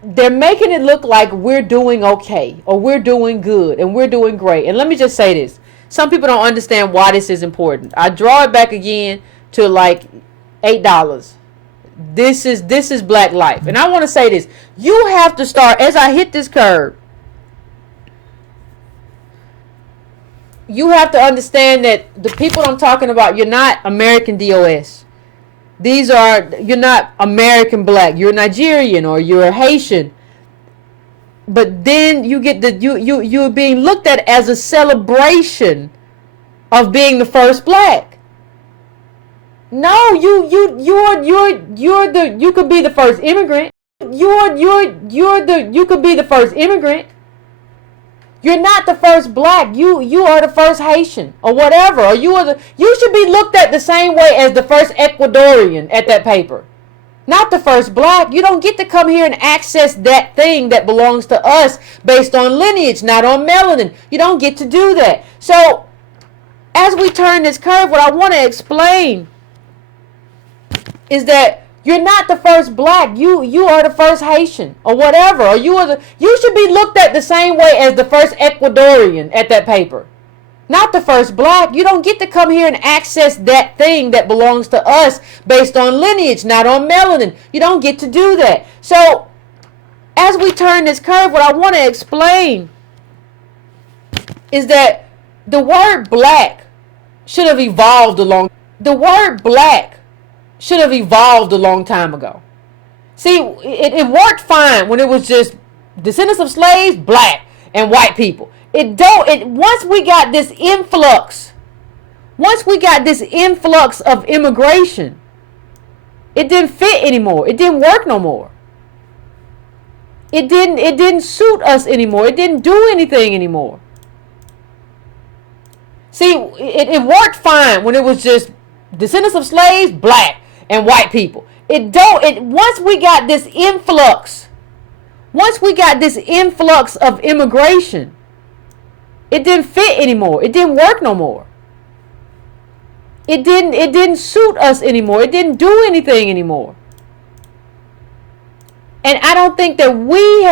they're making it look like we're doing okay or we're doing good and we're doing great. And let me just say this. Some people don't understand why this is important. I draw it back again to like $8. This is black life. And I want to say this. You have to start, as I hit this curve, you have to understand that the people I'm talking about, you're not American DOS. You're not American black, you're Nigerian or you're Haitian. But then you get you're being looked at as a celebration of being the first black. No, you could be the first immigrant. You could be the first immigrant. You're not the first black. You are the first Haitian or whatever. Or you should be looked at the same way as the first Ecuadorian at that paper. Not the first black. You don't get to come here and access that thing that belongs to us based on lineage, not on melanin. You don't get to do that. So as we turn this curve, what I want to explain is that you're not the first black. You are the first Haitian or whatever. Or you should be looked at the same way as the first Ecuadorian at that paper. Not the first black. You don't get to come here and access that thing that belongs to us based on lineage, not on melanin. You don't get to do that. So as we turn this curve, what I want to explain is that the word black should have evolved the word black should have evolved a long time ago. See, it worked fine when it was just descendants of slaves, black, and white people. Once we got this influx of immigration, it didn't fit anymore. It didn't work no more. It didn't suit us anymore. It didn't do anything anymore. See, it worked fine when it was just descendants of slaves, black, and white people. Once we got this influx of immigration, it didn't fit anymore. It didn't work no more. It didn't suit us anymore. It didn't do anything anymore. And I don't think that we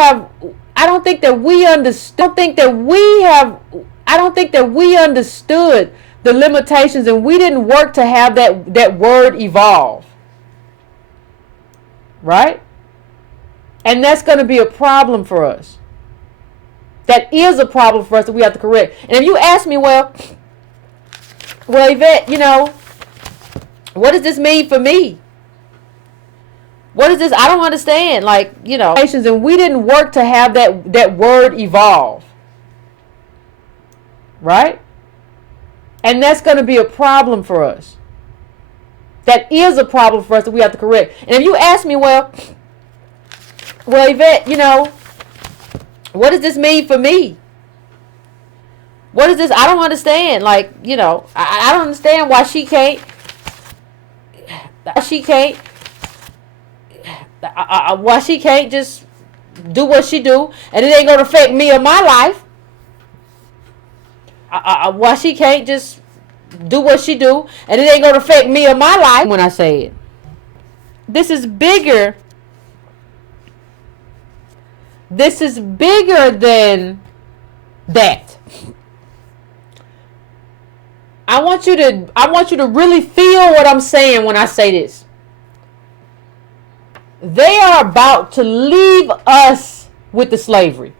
understood the limitations, and we didn't work to have that word evolve. Right? And that's going to be a problem for us. That is a problem for us that we have to correct. And if you ask me, well, Yvette, what does this mean for me? What is this? I don't understand. And we didn't work to have that word evolve. Right? And that's going to be a problem for us. That is a problem for us that we have to correct. And if you ask me, well, Yvette, what does this mean for me? What is this? I don't understand. I don't understand why she can't just do what she do, and it ain't going to affect me or my life. Why she can't just do what she do, and it ain't going to affect me or my life. When I say it, this is bigger. This is bigger than that. I want you to really feel what I'm saying when I say this. They are about to leave us with the slavery.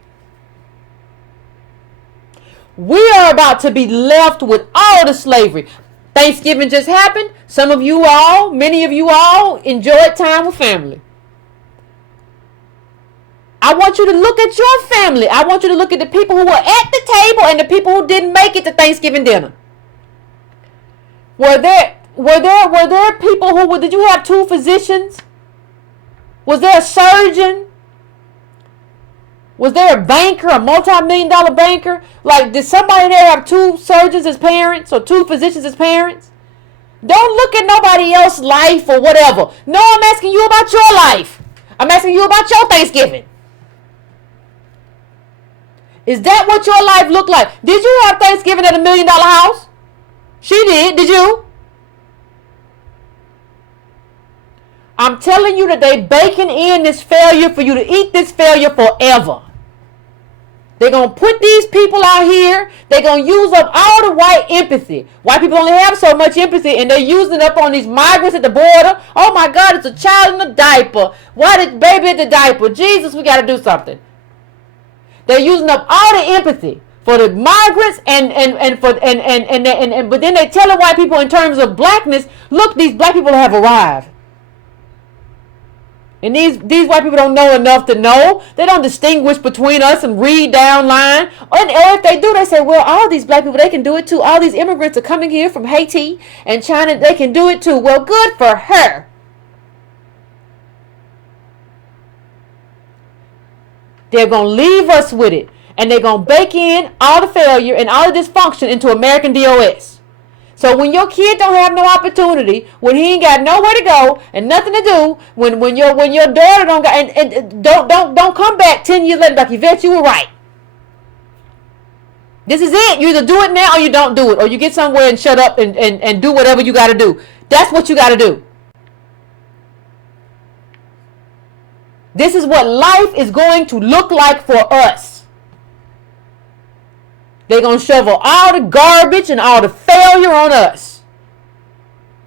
We are about to be left with all the slavery. Thanksgiving just happened. Many of you all enjoyed time with family. I want you to look at your family. I want you to look at the people who were at the table and the people who didn't make it to Thanksgiving dinner. Were there people did you have 2 physicians? Was there a surgeon? Was there a banker, a multi-million-dollar banker? Did somebody there have 2 surgeons as parents or 2 physicians as parents? Don't look at nobody else's life or whatever. No, I'm asking you about your life. I'm asking you about your Thanksgiving. Is that what your life looked like? Did you have Thanksgiving at $1 million house? She did. Did you? I'm telling you that they baking in this failure for you to eat this failure forever. They're going to put these people out here. They're going to use up all the white empathy. White people only have so much empathy, and they're using it up on these migrants at the border. Oh, my God, it's a child in a diaper. Why did baby at the diaper? Jesus, we got to do something. They're using up all the empathy for the migrants but then they telling white people in terms of blackness, look, these black people have arrived. And these white people don't know enough to know. They don't distinguish between us and read down line. Or if they do, they say, well, all these black people, they can do it too. All these immigrants are coming here from Haiti and China. They can do it too. Well, good for her. They're going to leave us with it. And they're going to bake in all the failure and all the dysfunction into American DOS. So when your kid don't have no opportunity, when he ain't got nowhere to go and nothing to do, when your daughter don't got and don't come back 10 years later like, Yvette, you were right. This is it. You either do it now or you don't do it, or you get somewhere and shut up and do whatever you got to do. That's what you got to do. This is what life is going to look like for us. They're going to shovel all the garbage and all the failure on us.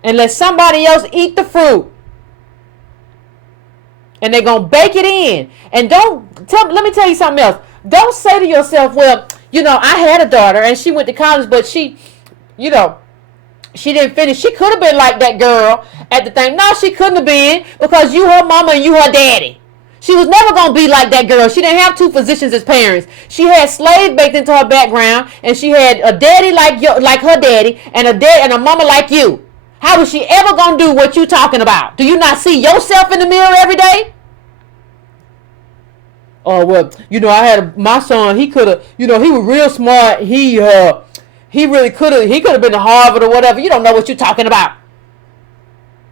And let somebody else eat the fruit. And they're going to bake it in. And let me tell you something else. Don't say to yourself, well, I had a daughter and she went to college, but she didn't finish. She could have been like that girl at the thing. No, she couldn't have been, because you her mama and you her daddy. She was never going to be like that girl. She didn't have two physicians as parents. She had slaves baked into her background, and she had a daddy like her daddy, and a mama like you. How is she ever going to do what you talking about? Do you not see yourself in the mirror every day? Oh, well, I had my son, he could have, he was real smart. He really could have been to Harvard or whatever. You don't know what you're talking about.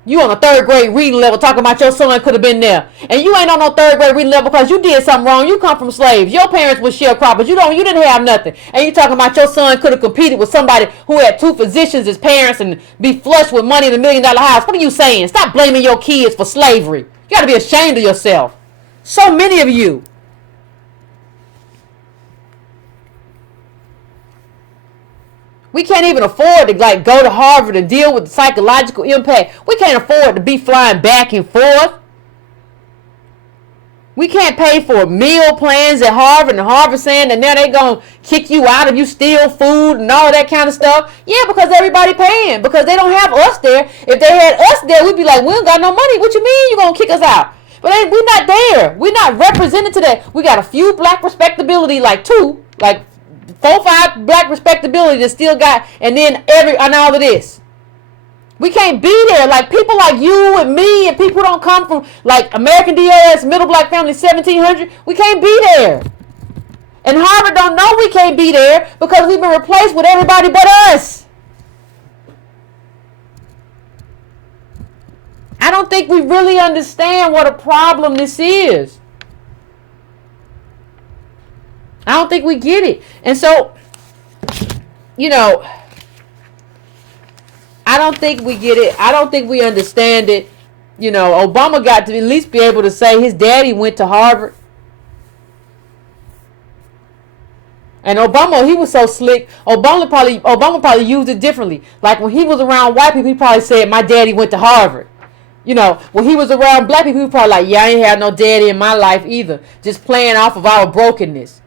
You on a 3rd grade reading level talking about your son could have been there. And you ain't on no 3rd grade reading level because you did something wrong. You come from slaves. Your parents were sharecroppers. You didn't have nothing. And you talking about your son could have competed with somebody who had two physicians as parents and be flush with money in $1 million house. What are you saying? Stop blaming your kids for slavery. You got to be ashamed of yourself. So many of you. We can't even afford to go to Harvard and deal with the psychological impact. We can't afford to be flying back and forth. We can't pay for meal plans at Harvard, and Harvard saying that now they're going to kick you out if you steal food and all that kind of stuff. Yeah, because everybody paying, because they don't have us there. If they had us there, we'd be like, we don't got no money. What you mean you going to kick us out? But we're not there. We're not represented today. We got a few black respectability, like 4 or 5 black respectability that still got, and then all of this. We can't be there. Like people like you and me and people who don't come from like American DOS, middle black family, 1700. We can't be there. And Harvard don't know we can't be there because we've been replaced with everybody but us. I don't think we really understand what a problem this is. I don't think we get it. And so, I don't think we get it. I don't think we understand it. Obama got to at least be able to say his daddy went to Harvard. And Obama, he was so slick. Obama probably used it differently. Like when he was around white people, he probably said, my daddy went to Harvard. When he was around black people, he was probably like, yeah, I ain't had no daddy in my life either. Just playing off of our brokenness.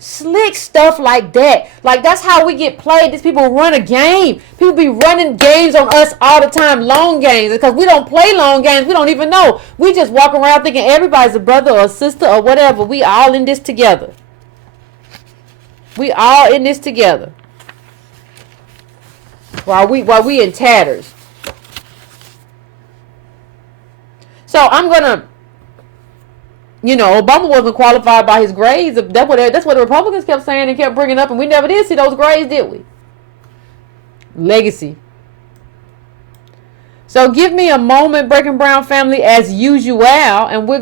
Slick stuff like that. Like that's how we get played. These people run a game. People be running games on us all the time. Long games. Because we don't play long games. We don't even know. We just walk around thinking everybody's a brother or a sister or whatever. We all in this together. We all in this together. While we in tatters. So I'm gonna, Obama wasn't qualified by his grades. That's what the Republicans kept saying and kept bringing up, and we never did see those grades, did we? Legacy. So give me a moment, Breaking Brown family, as usual, and I'm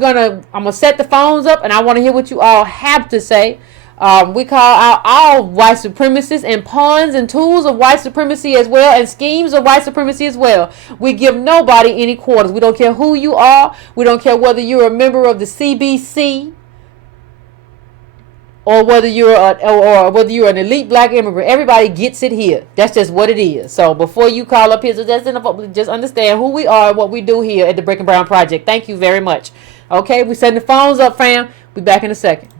gonna set the phones up, and I want to hear what you all have to say. We call out all white supremacists and pawns and tools of white supremacy as well, and schemes of white supremacy as well. We give nobody any quarters. We don't care who you are. We don't care whether you're a member of the CBC or whether you're an elite black immigrant. Everybody gets it here. That's just what it is. So before you call up here, just understand who we are and what we do here at the Breaking Brown Project. Thank you very much. Okay, we setting the phones up, fam. Be back in a second.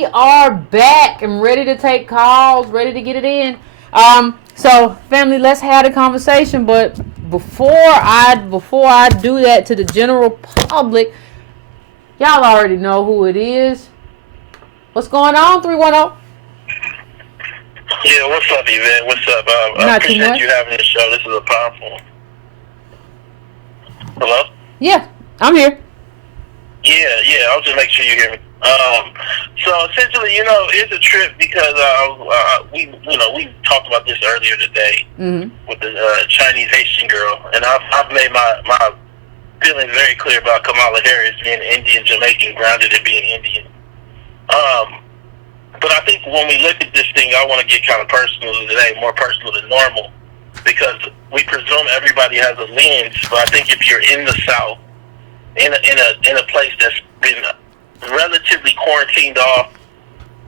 we are back and ready to take calls, ready to get it in. So family, let's have the conversation. But before I do that to the general public, y'all already know who it is. What's going on, 310? Yeah, what's up, Yvette? What's up? I appreciate you having this show. This is a powerful. Hello? Yeah, I'm here. Yeah. I'll just make sure you hear me. So essentially, it's a trip because we talked about this earlier today with the Chinese-Haitian girl, and I've made my feelings very clear about Kamala Harris being Indian Jamaican, grounded in being Indian. But I think when we look at this thing, I want to get kind of personal today, more personal than normal, because we presume everybody has a lens. But I think if you're in the South, in a place that's been relatively quarantined off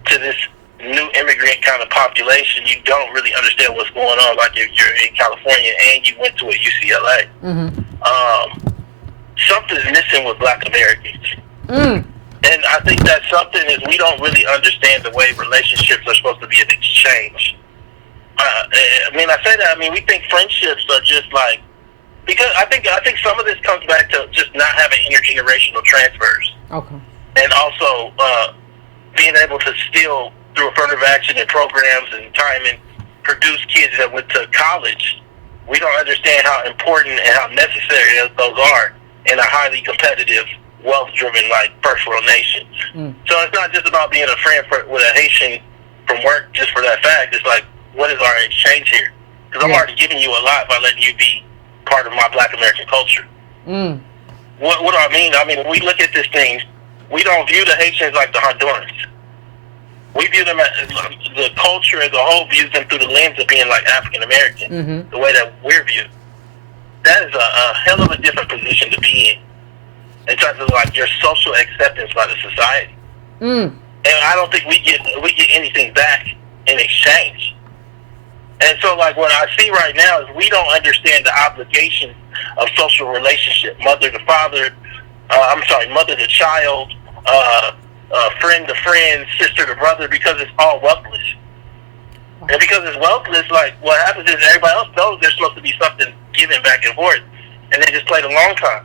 to this new immigrant kind of population, you don't really understand what's going on. Like if you're in California and you went to a UCLA, something's missing with Black Americans. And I think that something is we don't really understand the way relationships are supposed to be an exchange. I say that. We think friendships are just like, because I think some of this comes back to just not having intergenerational transfers. Okay. And also being able to still, through affirmative action and programs and timing, produce kids that went to college. We don't understand how important and how necessary those are in a highly competitive, wealth-driven, first world nation. So it's not just about being a friend with a Haitian from work just for that fact. It's like, what is our exchange here? Because I'm already giving you a lot by letting you be part of my Black American culture. What do I mean? When we look at this thing, we don't view the Haitians like the Hondurans. We view them as the culture as a whole views them through the lens of being like African American, the way that we're viewed. That is a hell of a different position to be in terms of your social acceptance by the society. And I don't think we get anything back in exchange. And so what I see right now is we don't understand the obligation of social relationship, mother to father, mother to child, friend to friend, sister to brother, because it's all wealthless. And because it's wealthless, what happens is everybody else knows there's supposed to be something given back and forth, and they just play the long time.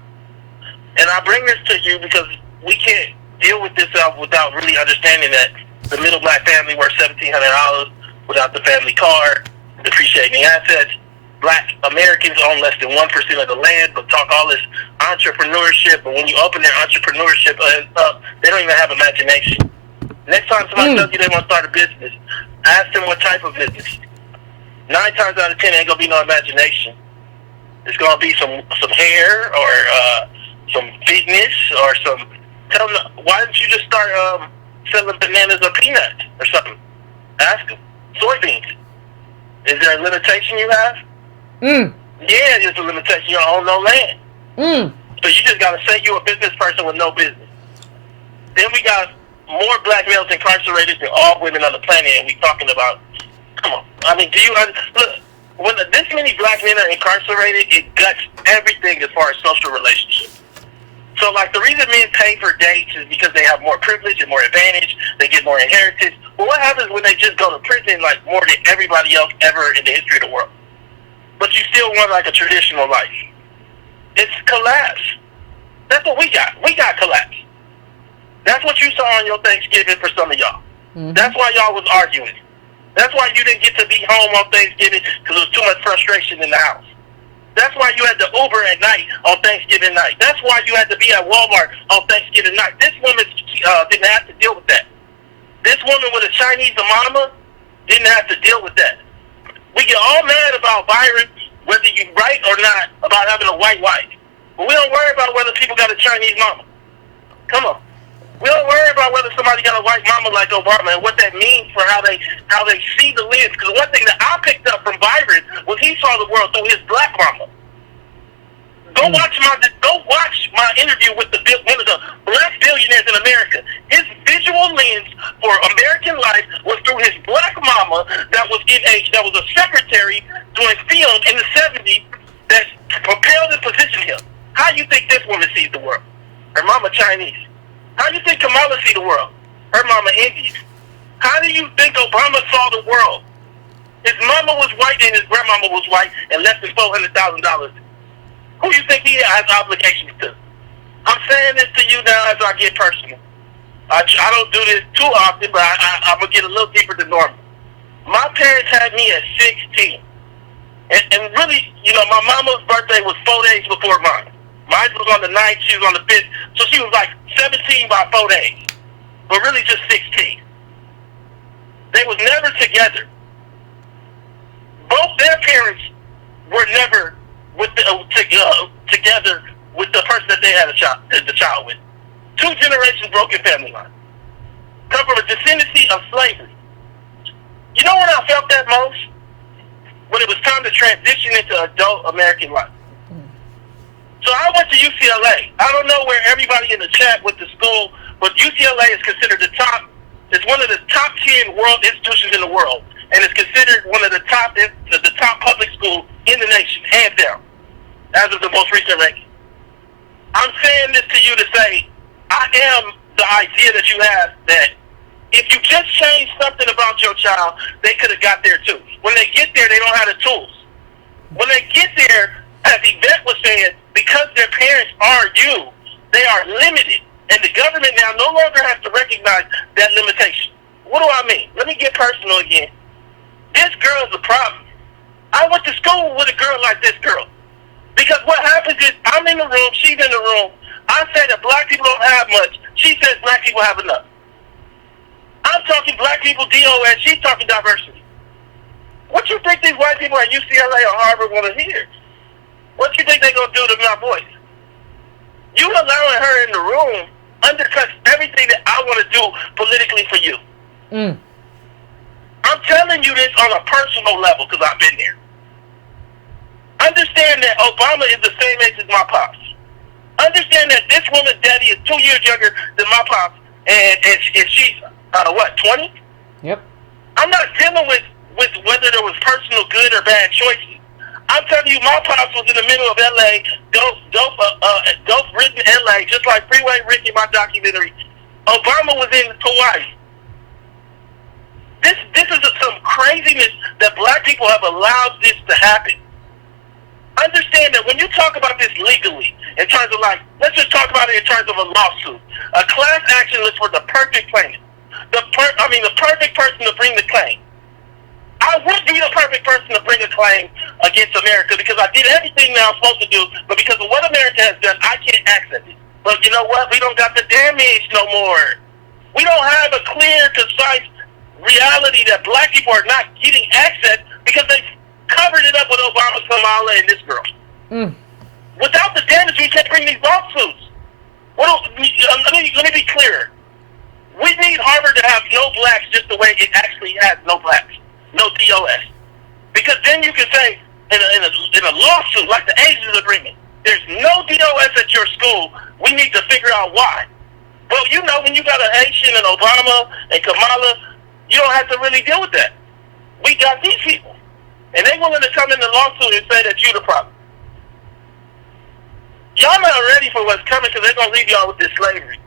And I bring this to you because we can't deal with this without really understanding that the middle Black family worth $1,700 without the family car, depreciating assets. Black Americans own less than 1% of the land, but talk all this entrepreneurship. But when you open their entrepreneurship up, they don't even have imagination. Next time somebody tells you they want to start a business, ask them what type of business. 9 times out of 10, ain't gonna be no imagination. It's gonna be some hair or some fitness or some. Tell them, why didn't you just start selling bananas or peanuts or something? Ask them. Soybeans. Is there a limitation you have? Yeah, there's a limitation. You don't own no land. So you just got to say you're a business person with no business. Then we got more Black males incarcerated than all women on the planet, and we talking about, come on. Do you look, when this many Black men are incarcerated, it guts everything as far as social relationships. So, the reason men pay for dates is because they have more privilege and more advantage. They get more inheritance. But what happens when they just go to prison more than everybody else ever in the history of the world? But you still want a traditional life. It's collapse. That's what we got. We got collapse. That's what you saw on your Thanksgiving for some of y'all. That's why y'all was arguing. That's why you didn't get to be home on Thanksgiving because there was too much frustration in the house. That's why you had to Uber at night on Thanksgiving night. That's why you had to be at Walmart on Thanksgiving night. This woman didn't have to deal with that. This woman with a Chinese mama didn't have to deal with that. We get all mad about Byron, whether you're right or not, about having a white wife. But we don't worry about whether people got a Chinese mama. Come on. We don't worry about whether somebody got a white mama like Obama and what that means for how they see the lens. Because one thing that I picked up from Byron was he saw the world through his Black mama. Go watch my interview with one of the Black billionaires in America. His visual lens for American life was through his Black mama that was a secretary doing film in the 70s that propelled and positioned him. How do you think this woman sees the world? Her mama Chinese. How do you think Kamala see the world? Her mama Indian. Obama saw the world. His mama was white and his grandmama was white and less than $400,000. Who do you think he has obligations to? I'm saying this to you now as I get personal. I don't do this too often, but I'm going to get a little deeper than normal. My parents had me at 16. And really, my mama's birthday was 4 days before mine. Mine was on the 9th, she was on the 5th. So she was like 17 by 4 days. But really just 16. They was never together. Both their parents were never together with the person that they had the child with. 2 generations broken family line. Come from a descendancy of slavery. You know when I felt that most? When it was time to transition into adult American life. So I went to UCLA. I don't know where everybody in the chat went to school, but UCLA is considered it's one of the top 10 world institutions in the world, and it's considered one of the top public schools in the nation, hands down, as of the most recent ranking. I'm saying this to you to say, I am the idea that you have that if you just change something about your child, they could have got there too. When they get there, they don't have the tools. When they get there, as Yvette was saying, because their parents are you, they are limited. And the government now no longer has to recognize that limitation. What do I mean? Let me get personal again. This girl is a problem. I went to school with a girl like this girl. Because what happens is, I'm in the room, she's in the room. I say that black people don't have much. She says black people have enough. I'm talking black people, DOS, she's talking diversity. What you think these white people at UCLA or Harvard want to hear? What you think they're going to do to my voice? You allowing her in the room undercuts everything that I want to do politically for you. I'm telling you this on a personal level because I've been there. Understand that Obama is the same age as my pops. Understand that this woman's daddy is 2 years younger than my pops, and she's, 20? Yep. I'm not dealing with whether there was personal good or bad choices. I'm telling you, my pops was in the middle of L.A., dope-ridden L.A., just like Freeway Rick in my documentary. Obama was in Hawaii. This is some craziness that black people have allowed this to happen. Understand that when you talk about this legally, in terms of let's just talk about it in terms of a lawsuit. A class action looks for the perfect plaintiff. The perfect person to bring the claim. I would be the perfect person to bring a claim against America because I did everything that I'm supposed to do, but because of what America has done, I can't access it. But you know what? We don't got the damage no more. We don't have a clear, concise reality that black people are not getting access because they covered it up with Obama, Kamala, and this girl. Without the damage, we can't bring these lawsuits. Let me be clear. We need Harvard to have no blacks just the way it actually has no blacks. No DOS. Because then you can say, in a lawsuit, like the Asians agreement, there's no DOS at your school, we need to figure out why. Well, when you got a Haitian and Obama and Kamala, you don't have to really deal with that. We got these people. And they willing to come in the lawsuit and say that you're the problem. Y'all not ready for what's coming because they're going to leave y'all with this slavery.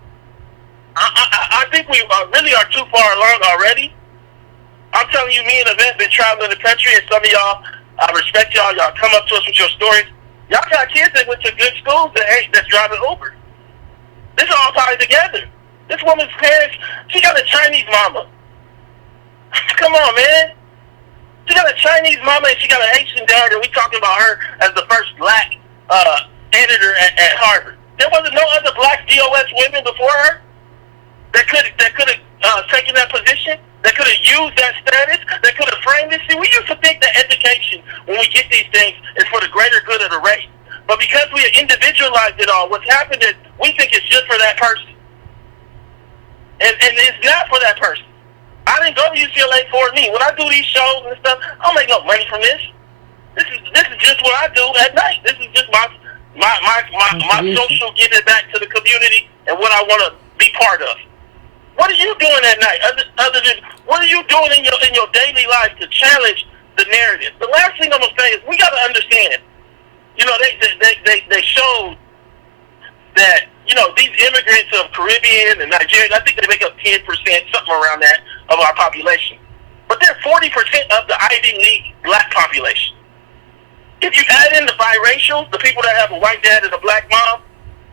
I think we really are too far along already. I'm telling you, me and Yvette been traveling the country, and some of y'all, I respect y'all. Y'all come up to us with your stories. Y'all got kids that went to good schools that's driving Uber. This is all tied together. This woman's parents, she got a Chinese mama. Come on, man. She got a Chinese mama and she got an Haitian dad, and we talking about her as the first black editor at Harvard. There wasn't no other black DOS women before her that could have taken that position, that could have used that status, that could have framed this. See, we used to think that education, when we get these things, is for the greater good of the race. But because we have individualized it all, what's happened is we think it's just for that person. And it's not for that person. I didn't go to UCLA for me. When I do these shows and stuff, I don't make no money from this. This is just what I do at night. This is just my social giving back to the community and what I want to be part of. What are you doing at night? Other than what are you doing in your daily life to challenge the narrative? The last thing I'm gonna say is we got to understand. They showed that these immigrants of Caribbean and Nigeria, I think they make up 10%, something around that, of our population. but they're 40% of the Ivy League black population. If you add in the biracial, the people that have a white dad and a black mom,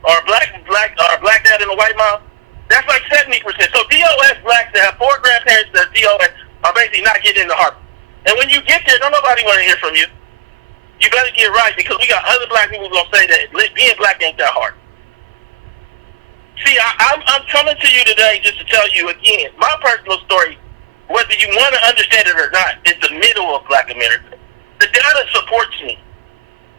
or a black dad and a white mom, that's like 70%. So DOS blacks that have 4 grandparents that are DOS are basically not getting into Harvard. And when you get there, don't nobody want to hear from you. You better get right, because we got other black people going to say that being black ain't that hard. See, I'm coming to you today just to tell you again, my personal story, whether you want to understand it or not, is the middle of black America. The data supports me.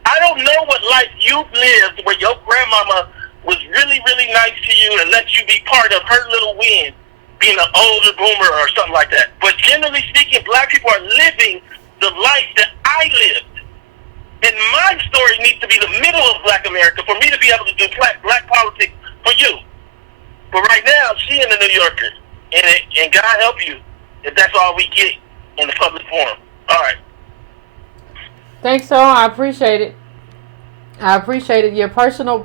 I don't know what life you've lived where your grandmama was really, really nice to you and let you be part of her little win, being an older boomer or something like that. But generally speaking, black people are living the life that I lived. And my story needs to be the middle of black America for me to be able to do black politics for you. But right now, she in the New Yorker. And God help you if that's all we get in the public forum. All right. Thanks, so I appreciate it. I appreciate it. Your personal.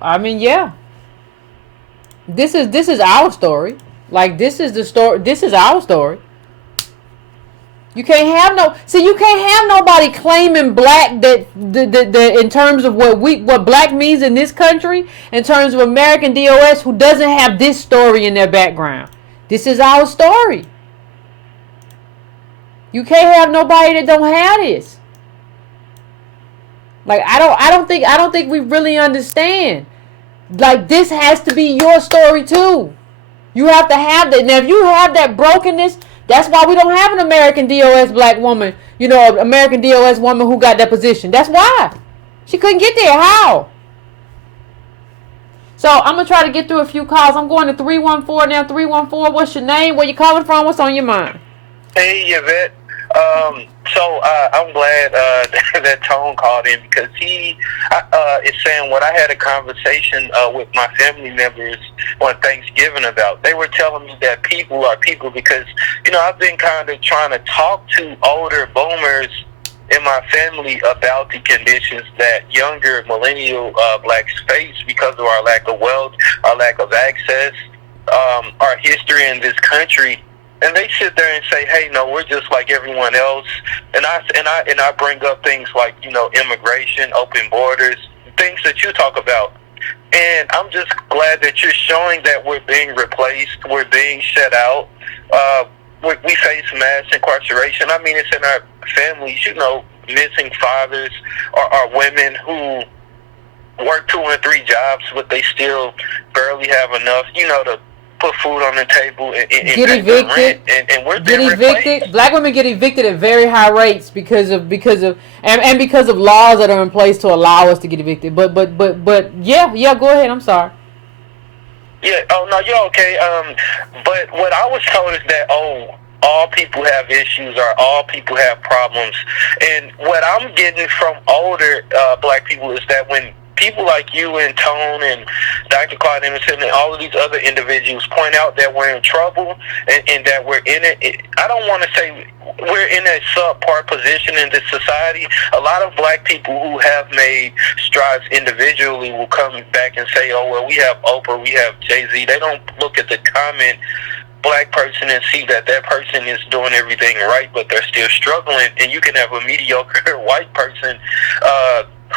I mean, yeah. This is our story. Like, this is the story. This is our story. You can't have nobody claiming black that in terms of what black means in this country, in terms of American DOS, who doesn't have this story in their background. This is our story. You can't have nobody that don't have this. Like, I don't think we really understand. Like, this has to be your story too. You have to have that. Now, if you have that brokenness, that's why we don't have an American DOS black woman, an American DOS woman who got that position. That's why. She couldn't get there. How? So I'm going to try to get through a few calls. I'm going to 314 now. 314, what's your name? Where you calling from? What's on your mind? Hey, Yvette. I'm glad that Tone called in, because he is saying what I had a conversation with my family members on Thanksgiving about. They were telling me that people are people because, I've been kind of trying to talk to older boomers in my family about the conditions that younger millennial blacks face because of our lack of wealth, our lack of access, our history in this country. And they sit there and say, "Hey, no, we're just like everyone else." And I bring up things like, immigration, open borders, things that you talk about. And I'm just glad that you're showing that we're being replaced, we're being shut out. We face mass incarceration. I mean, it's in our families, missing fathers or women who work 2 and 3 jobs, but they still barely have enough, to put food on the table and get evicted. And we're get evicted. Replaced. Black women get evicted at very high rates because of laws that are in place to allow us to get evicted. But yeah. Go ahead. I'm sorry. Yeah. Oh no, you're okay. But what I was told is that all people have issues or all people have problems, and what I'm getting from older black people is that when people like you and Tone and Dr. Claude Emerson and all of these other individuals point out that we're in trouble and that we're in it, I don't want to say we're in a subpar position in this society. A lot of black people who have made strides individually will come back and say, "Oh, well, we have Oprah, we have Jay-Z." They don't look at the common black person and see that person is doing everything right, but they're still struggling. And you can have a mediocre white person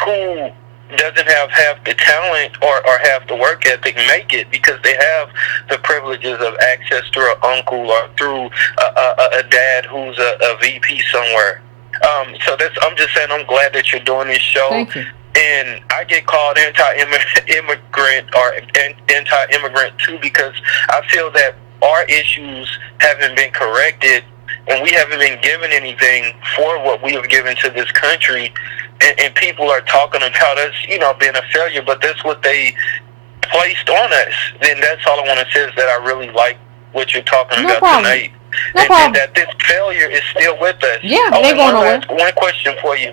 who doesn't have half the talent or have the work ethic make it because they have the privileges of access through an uncle or through a dad who's a VP somewhere. So I'm just saying I'm glad that you're doing this show. Thank you. And I get called anti-immigrant or anti-immigrant too because I feel that our issues haven't been corrected and we haven't been given anything for what we have given to this country. And people are talking about us, being a failure, but that's what they placed on us. Then that's all I want to say is that I really like what you're talking about tonight. And that this failure is still with us. Yeah, they're going nowhere. One question for you.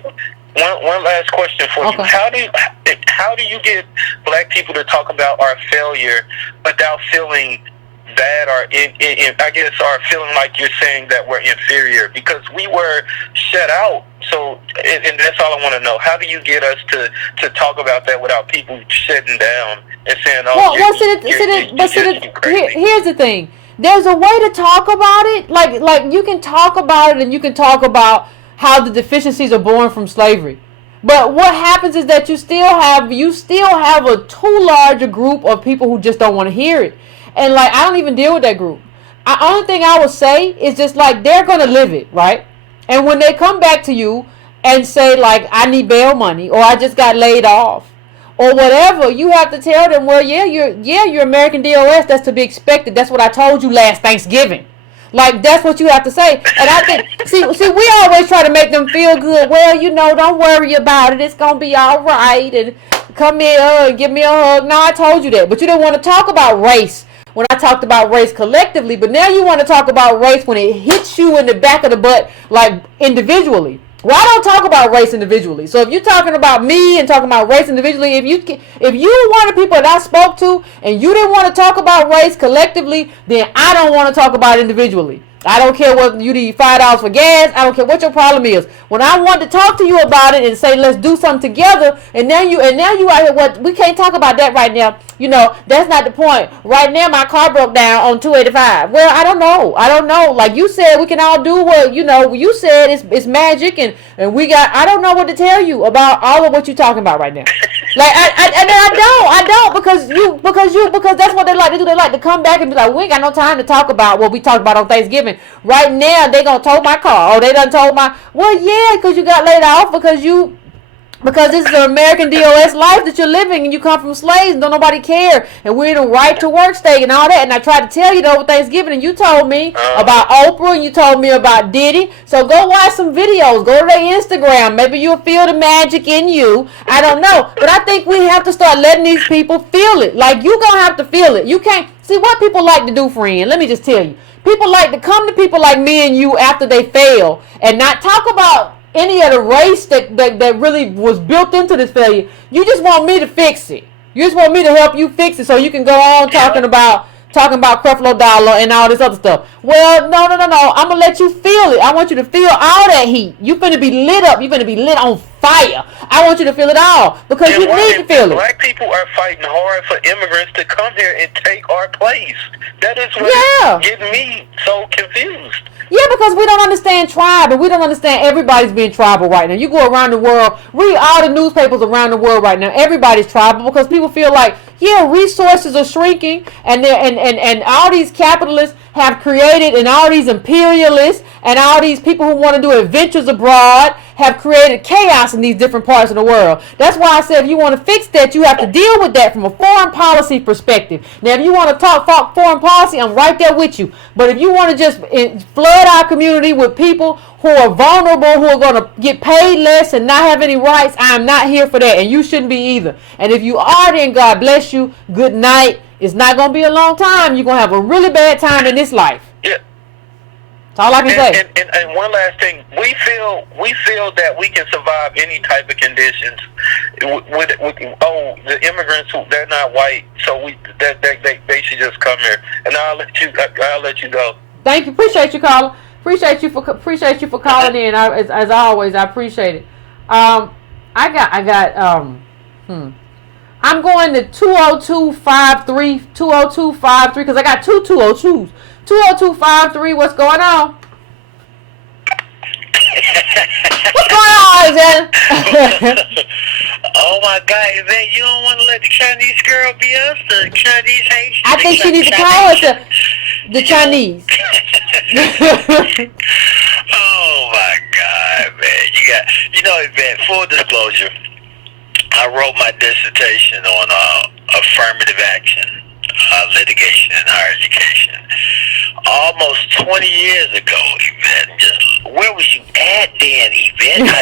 One last question for you. How do you get black people to talk about our failure without feeling bad or I guess are feeling like you're saying that we're inferior because we were shut out? So and that's all I want to know. How do you get us to talk about that without people shutting down and saying, "Oh, here's the thing. there's a way to talk about it. Like you can talk about it, and you can talk about how the deficiencies are born from slavery. But what happens is that you still have a too large a group of people who just don't want to hear it. And like, I don't even deal with that group. The only thing I would say is just like, they're gonna live it, right? And when they come back to you and say like, I need bail money, or I just got laid off, or whatever, you have to tell them, well, you're American DOS. That's to be expected. That's what I told you last Thanksgiving. Like, that's what you have to say. And I think, see, we always try to make them feel good. Well, don't worry about it. It's going to be all right. And come here and give me a hug. No, I told you that. But you didn't want to talk about race when I talked about race collectively. But now you want to talk about race when it hits you in the back of the butt, like, individually. Well, I don't talk about race individually. So if you're talking about me and talking about race individually, if you were one of the people that I spoke to and you didn't want to talk about race collectively, then I don't want to talk about it individually. I don't care whether you need $5 for gas. I don't care what your problem is. When I want to talk to you about it and say, let's do something together, and now you out here, what, we can't talk about that right now. That's not the point. Right now, my car broke down on 285. Well, I don't know. Like you said, we can all do what, you said it's magic, and I don't know what to tell you about all of what you're talking about right now. Like, I don't, because that's what they like to do. They like to come back and be like, we ain't got no time to talk about what we talked about on Thanksgiving. Right now, they gonna tow my car. Oh, they done told well, yeah, because you got laid off because this is the American DOS life that you're living, and you come from slaves, and don't nobody care, and we're in a right to work state and all that. And I tried to tell you that over Thanksgiving, and you told me about Oprah, and you told me about Diddy. So go watch some videos, go to their Instagram. Maybe you'll feel the magic in you. I don't know, but I think we have to start letting these people feel it. Like, you gonna have to feel it. You can't see what people like to do, friend. Let me just tell you. People like to come to people like me and you after they fail and not talk about any of the race that really was built into this failure. You just want me to fix it. You just want me to help you fix it so you can go on talking about Creflo Dollar and all this other stuff. Well, no. I'm going to let you feel it. I want you to feel all that heat. You finna be lit up. You finna be lit on fire. I want you to feel it all because you need to feel it. Black people are fighting hard for immigrants to come here and take our place. That is what is getting me so confused. Yeah, because we don't understand tribe, and we don't understand everybody's being tribal right now. You go around the world, read all the newspapers around the world right now. Everybody's tribal because people feel like, resources are shrinking, and all these capitalists have created, and all these imperialists and all these people who want to do adventures abroad have created chaos in these different parts of the world. That's why I said if you want to fix that, you have to deal with that from a foreign policy perspective. Now, if you want to talk foreign policy, I'm right there with you. But if you want to just flood our community with people who are vulnerable, who are going to get paid less and not have any rights, I'm not here for that, and you shouldn't be either. And if you are, then God bless you. Good night. It's not going to be a long time. You're going to have a really bad time in this life. Yeah. That's all I can say. And one last thing, we feel that we can survive any type of conditions. With the immigrants, they're not white, so they should just come here. And I'll let you go. Thank you, appreciate you, caller. Appreciate you for calling in. As always, I appreciate it. I'm going to 20253 because I got two 202s. 20253, what's going on? What's going on, Alexander? Oh my God, Yvette, you don't want to let the Chinese girl be us, the Chinese-Haitian? I think she needs to call us the Chinese. Oh my God, man. Yvette, full disclosure, I wrote my dissertation on affirmative action, litigation in higher education. Almost 20 years ago, Yvette. Where was you at then, Yvette?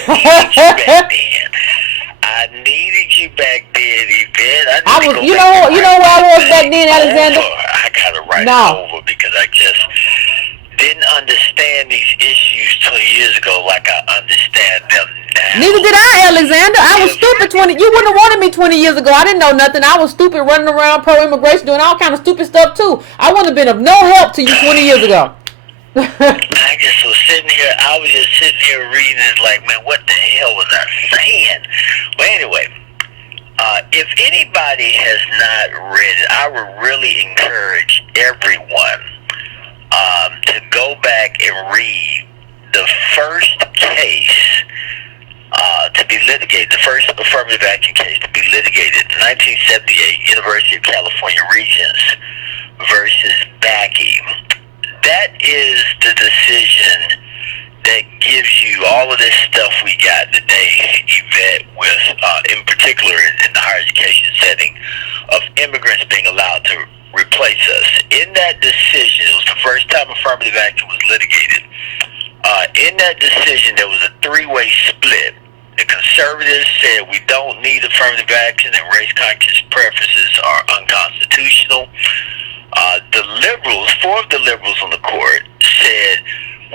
I needed you back then, Yvette. You know where I was back then, Alexander? I gotta write it over because I just didn't understand these issues 20 years ago like I understand them now. Neither did I, Alexander. I was stupid 20. You wouldn't have wanted me 20 years ago. I didn't know nothing. I was stupid running around pro-immigration doing all kind of stupid stuff too. I wouldn't have been of no help to you 20 years ago. I just was sitting here reading it like, man, what the hell was I saying? Well, anyway, if anybody has not read it, I would really encourage everyone to go back and read the first case to be litigated, the first affirmative action case to be litigated, 1978, University of California Regents versus Backey. That is the decision that gives you all of this stuff we got today, Yvette, with, in particular in the higher education setting, of immigrants being allowed to replace us. In that decision, it was the first time affirmative action was litigated. In that decision, there was a three-way split. The conservatives said we don't need affirmative action and race-conscious preferences are unconstitutional. The liberals, four of the liberals on the court, said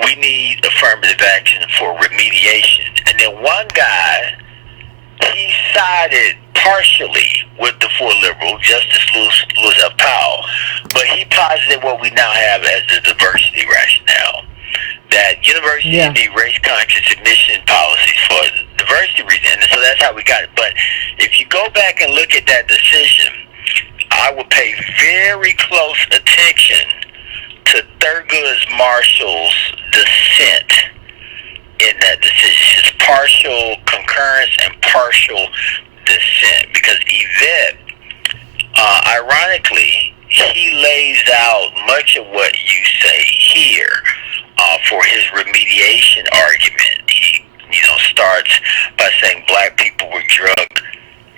we need affirmative action for remediation. And then one guy, he sided partially with the four liberals, Justice Lewis F. Powell, but he posited what we now have as the diversity rationale, that universities need race-conscious admission policies for diversity reasons. And so that's how we got it. But if you go back and look at that decision, I would pay very close attention to Thurgood Marshall's dissent in that decision. His partial concurrence and partial dissent. Because Yvette, ironically, he lays out much of what you say here for his remediation argument. He, starts by saying black people were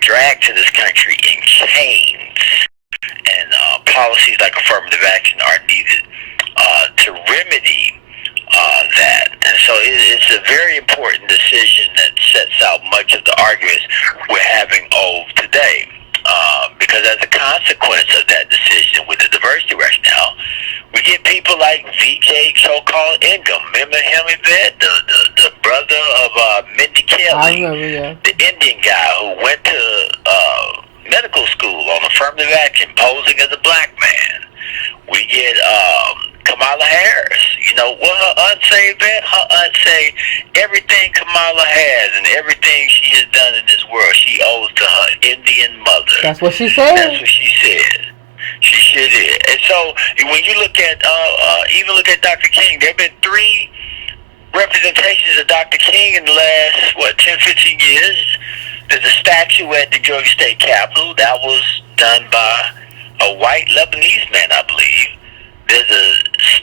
dragged to this country in chains, and policies like affirmative action are needed to remedy that. And so it's a very important decision that sets out much of the arguments we're having today. Because as a consequence of that decision with the diversity rationale, we get people like V.J. so-called Ingham. Remember him, Yvette? The brother of Mindy Kelly. I remember, yeah. The Indian guy who went to medical school on affirmative action, posing as a black man. We get Kamala Harris. What her aunt say, Yvette? Her aunt say everything Kamala has and everything she has done in this world, she owes to her Indian mother. That's what she said. That's what she said. She sure did. And so when you look at, even look at Dr. King, there have been 3 representations of Dr. King in the last, 10, 15 years. There's a statue at the Georgia State Capitol that was done by a white Lebanese man, I believe. There's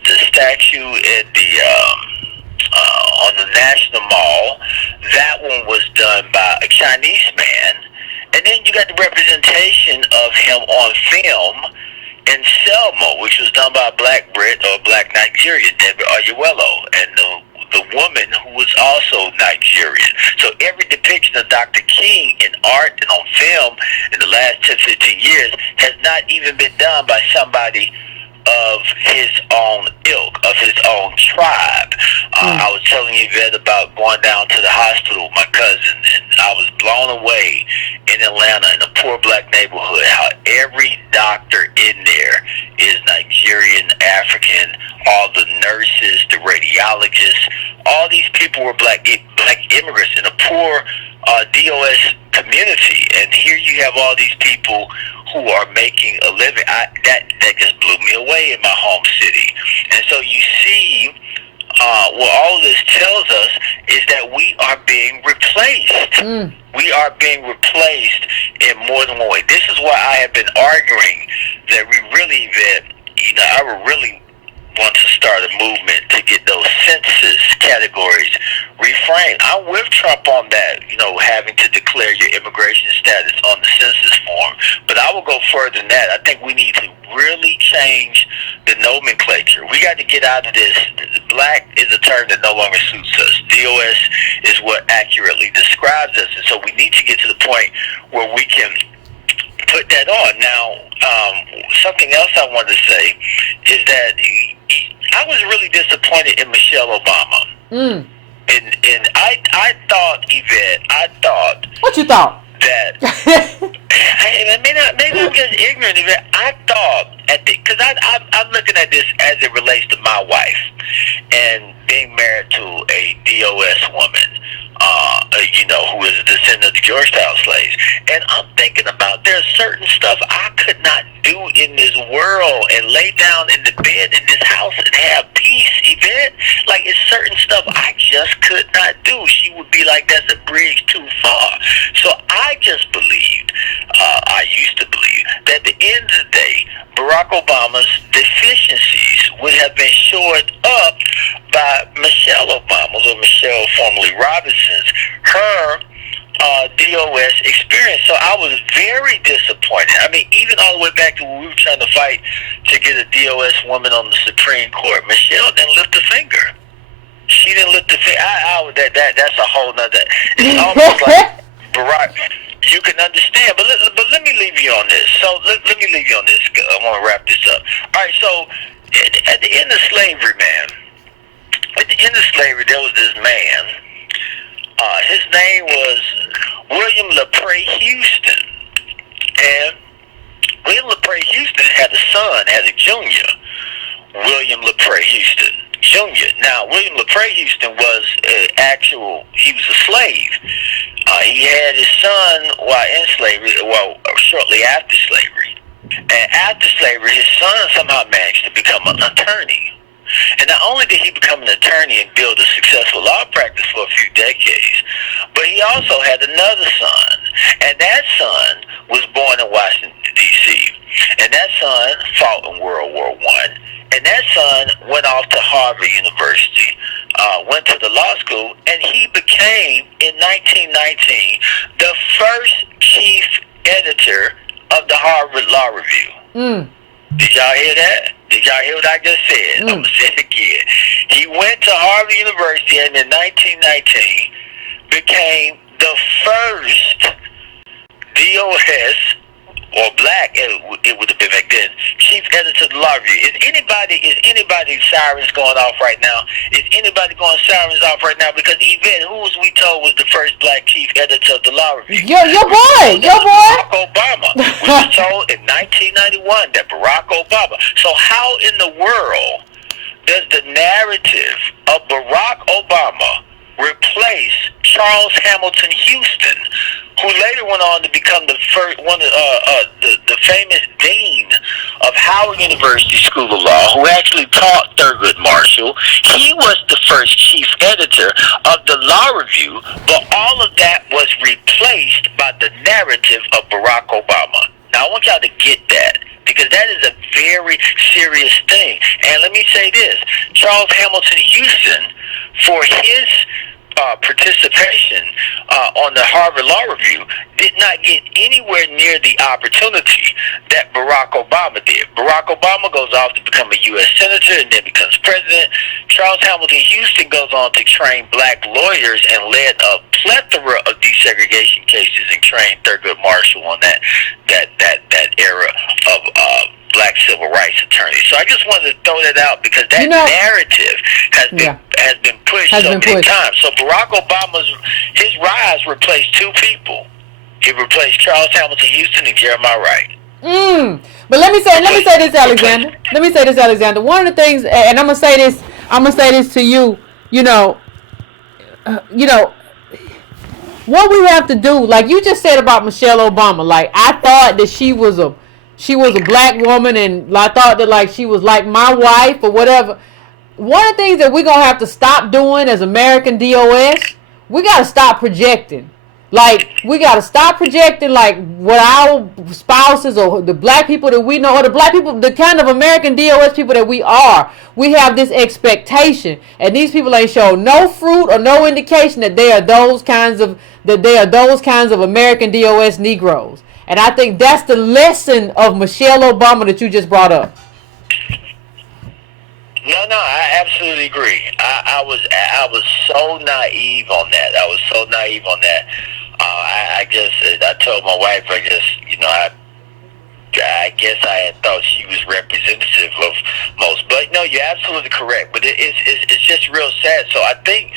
the statue at the on the National Mall. That one was done by a Chinese man. And then you got the representation of him on film in Selma, which was done by a black Brit or a black Nigerian, Debbie Oyewelo, and the woman who was also Nigerian. So every depiction of Dr. King in art and on film in the last 10, 15 years has not even been done by somebody of his own ilk, of his own tribe. I was telling Yvette about going down to the hospital with my cousin, and I was blown away in Atlanta, in a poor black neighborhood, how every doctor in there is Nigerian, African, all the nurses, the radiologists, all these people were black immigrants in a poor DOS community. And here you have all these people who are making a living. That just blew me away in my home city. And so you see, what all this tells us is that we are being replaced. We are being replaced in more than one way. This is why I have been arguing that we really, I would really want to start a movement to get those census categories reframed. I'm with Trump on that, having to declare your immigration status on the census form. But I will go further than that. I think we need to really change the nomenclature. We got to get out of this. Black is a term that no longer suits us. DOS is what accurately describes us. And so we need to get to the point where we can put that on. Now, something else I want to say is that I was really disappointed in Michelle Obama. And I thought, Yvette, What you thought? That maybe I'm just ignorant of it. I thought because I'm looking at this as it relates to my wife and being married to a DOS woman. who is a descendant of the Georgetown slaves. And I'm thinking about there's certain stuff I could not do in this world and lay down in the bed in this house and have peace, Yvette. Like, it's certain stuff I just could not do. She would be like, that's a bridge too far. So I just believed, I used to believe, that at the end of the day, Barack Obama's deficiencies would have been shored up by Michelle Obama's, or Michelle formerly Robinson's, her DOS experience. So I was very disappointed. I mean, even all the way back to when we were trying to fight to get a DOS woman on the Supreme Court, Michelle didn't lift a finger. She didn't lift a finger. That's a whole nother. It's almost like Barack. You can understand, but let me leave you on this. So let me leave you on this. I want to wrap this up. All right. So at the end of slavery, man. At the end of slavery, there was this man. His name was William LaPrey Houston. And William LaPrey Houston had a son, had a junior, William LaPrey Houston Jr. Now, William LaPrey Houston was he was a slave. He had his son while in slavery, shortly after slavery. And after slavery, his son somehow managed to become an attorney. And not only did he become an attorney and build a successful law practice for a few decades, but he also had another son. And that son was born in Washington, D.C. And that son fought in World War I. And that son went off to Harvard University, went to the law school, and he became, in 1919, the first chief editor of the Harvard Law Review. Mm. Did y'all hear that? Did y'all hear what I just said? I'm going to say it again. He went to Harvard University and in 1919 became the first DOS, or black, it would have been back then, chief editor of the Law Review. Is anybody sirens going off right now? Is anybody going sirens off right now? Because Yvette, who was we told was the first black chief editor of the Law Review? Your boy. Barack Obama. We were told in 1991 that Barack Obama. So how in the world does the narrative of Barack Obama replace Charles Hamilton Houston, who later went on to become the first the famous dean of Howard University School of Law, who actually taught Thurgood Marshall? He was the first chief editor of the Law Review, but all of that was replaced by the narrative of Barack Obama. Now, I want y'all to get that, because that is a very serious thing. And let me say this, Charles Hamilton Houston, for his participation on the Harvard Law Review, did not get anywhere near the opportunity that Barack Obama did. Barack Obama goes off to become a U.S. Senator and then becomes president. Charles Hamilton Houston goes on to train black lawyers and led a plethora of desegregation cases and trained Thurgood Marshall on that era of black civil rights attorneys. So I just wanted to throw that out, because that narrative has been pushed so many times. So Barack Obama's rise replaced two people. He replaced Charles Hamilton Houston and Jeremiah Wright. But let me say this, Alexander. One of the things, and I'm gonna say this to you. What we have to do, like you just said about Michelle Obama. Like, I thought that she was a black woman, and I thought that, like, she was like my wife or whatever. One of the things that we're going to have to stop doing as American DOS, we got to stop projecting. Like, we got to stop projecting, like, what our spouses or the black people that we know, or the black people, the kind of American DOS people that we are. We have this expectation, and these people ain't shown no fruit or no indication that they are those kinds of American DOS Negroes. And I think that's the lesson of Michelle Obama that you just brought up. No, I absolutely agree. I was so naive on that. I told my wife, I guess I had thought she was representative of most. But no, you're absolutely correct. But it's just real sad. So I think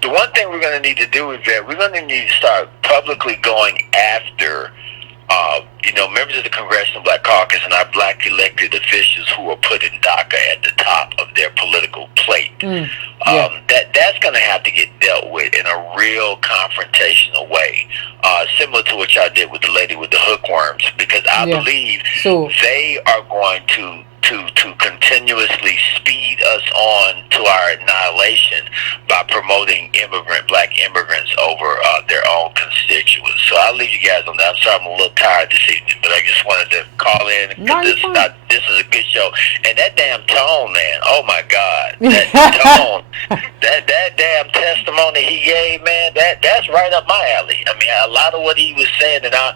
the one thing we're going to need to do is that we're going to need to start publicly going after Members of the Congressional Black Caucus and our black elected officials who are putting DACA at the top of their political plate. That's going to have to get dealt with in a real confrontational way, similar to what y'all did with the lady with the hookworms, because I believe they are going to continuously speed us on to our annihilation by promoting black immigrants over their own constituents. So I'll leave you guys on that. I'm sorry I'm a little tired this evening, but I just wanted to call in. This is a good show. And that damn tone, man, oh my God. That tone, that damn testimony he gave, man, that's right up my alley. I mean, a lot of what he was saying, and at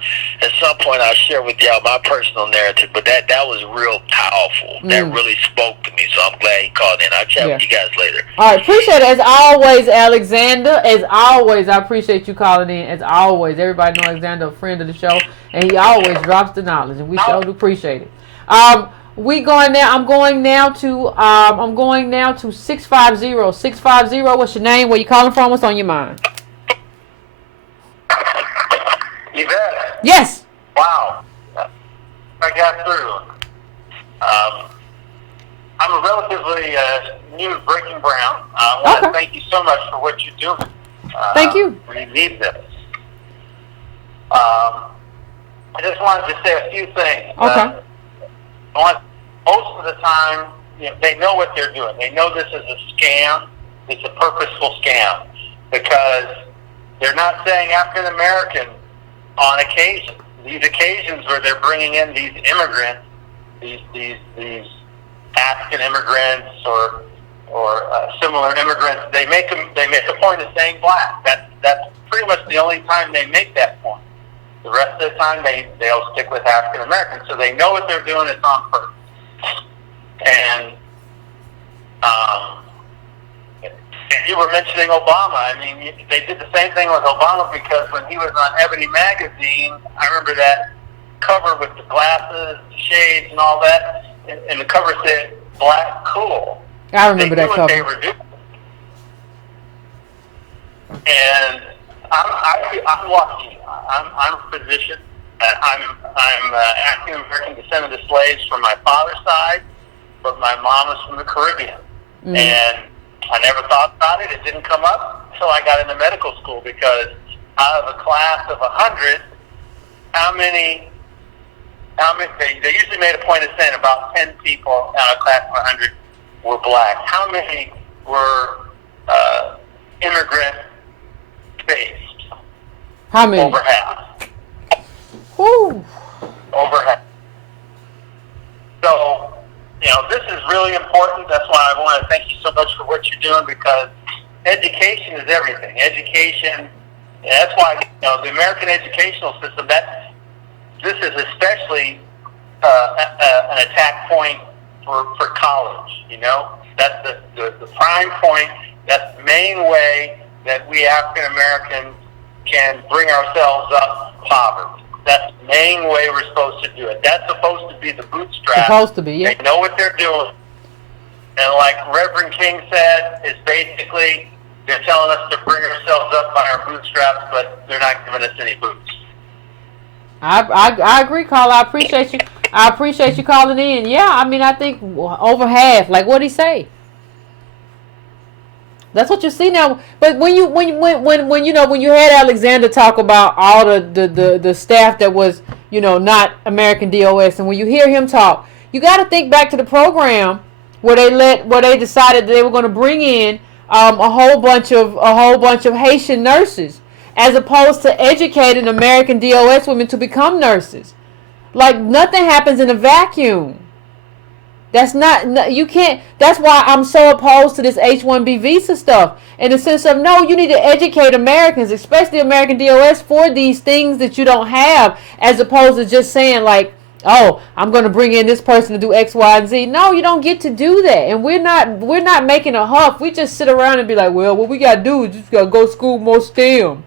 some point I'll share with y'all my personal narrative, but that was real powerful. That really spoke to me, so I'm glad he called in. I'll chat with you guys later. All right, appreciate it as always, Alexander. As always, I appreciate you calling in. As always, everybody know Alexander, a friend of the show, and he always drops the knowledge, and we sure do appreciate it. We going now. I'm going now to 650. 650. What's your name? Where you calling from? What's on your mind? Yvette. Yes. Wow. I got through. I'm a relatively new Breaking Brown. I want to thank you so much for what you're doing. Thank you. We need this. I just wanted to say a few things. Okay. Most of the time, they know what they're doing. They know this is a scam. It's a purposeful scam because they're not saying African American on occasion. These occasions where they're bringing in these immigrants, these African immigrants or similar immigrants, they make a point of saying black. That's pretty much the only time they make that point. The rest of the time they'll stick with African Americans. So they know what they're doing. It's on purpose. And you were mentioning Obama. I mean, they did the same thing with Obama because when he was on Ebony magazine, I remember that cover with the glasses, the shades, and all that, and the cover said "Black Cool." I remember that cover. They knew what they were doing. And I'm lucky. I'm a physician. I'm African American descendant of slaves from my father's side, but my mom is from the Caribbean, and I never thought about it. It didn't come up until I got into medical school because out of a class of 100, how many? They usually made a point of saying about 10 people out of a class of 100 were black. How many were immigrant-based? How many? Over half. Woo. Over half. So, this is really important. That's why I want to thank you so much for what you're doing because education is everything. Education, and that's why, the American educational system, this is especially an attack point for college, That's the prime point. That's the main way that we African Americans can bring ourselves up poverty. That's the main way we're supposed to do it. That's supposed to be the bootstrap. Supposed to be, yeah. They know what they're doing. And like Reverend King said, is basically they're telling us to bring ourselves up by our bootstraps, but they're not giving us any boots. I agree, Carl. I appreciate you. I appreciate you calling in. Yeah, I mean, I think over half. Like, what'd he say? That's what you see now. But when you had Alexander talk about all the staff that was not American DOS, and when you hear him talk, you got to think back to the program where they decided that they were going to bring in a whole bunch of Haitian nurses, as opposed to educating American DOS women to become nurses. Like, nothing happens in a vacuum. That's not, you can't, that's why I'm so opposed to this H-1B visa stuff. In the sense of, no, you need to educate Americans, especially American DOS, for these things that you don't have, as opposed to just saying like, oh, I'm going to bring in this person to do X, Y, and Z. No, you don't get to do that. And we're not making a huff. We just sit around and be like, well, what we got to do is just got to go school more STEM.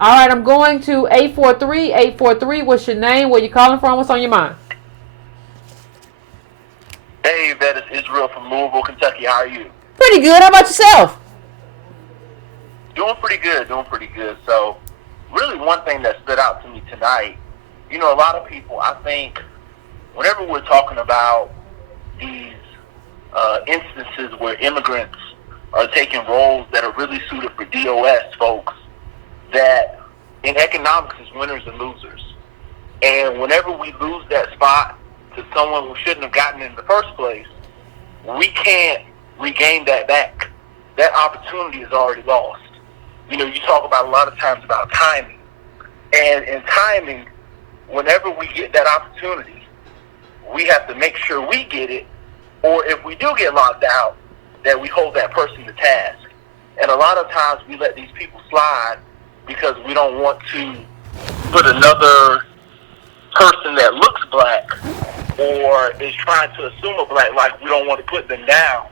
All right, I'm going to 843. 843, what's your name? Where you calling from? What's on your mind? Hey, that is Israel from Louisville, Kentucky. How are you? Pretty good. How about yourself? Doing pretty good. So, really one thing that stood out to me tonight, a lot of people, I think, whenever we're talking about these instances where immigrants are taking roles that are really suited for DOS folks, that in economics is winners and losers. And whenever we lose that spot to someone who shouldn't have gotten in the first place, we can't regain that back. That opportunity is already lost. You talk about a lot of times about timing. And in timing, whenever we get that opportunity, we have to make sure we get it, or if we do get locked out, that we hold that person to task. And a lot of times we let these people slide because we don't want to put another person that looks black or is trying to assume a black life, we don't want to put them down.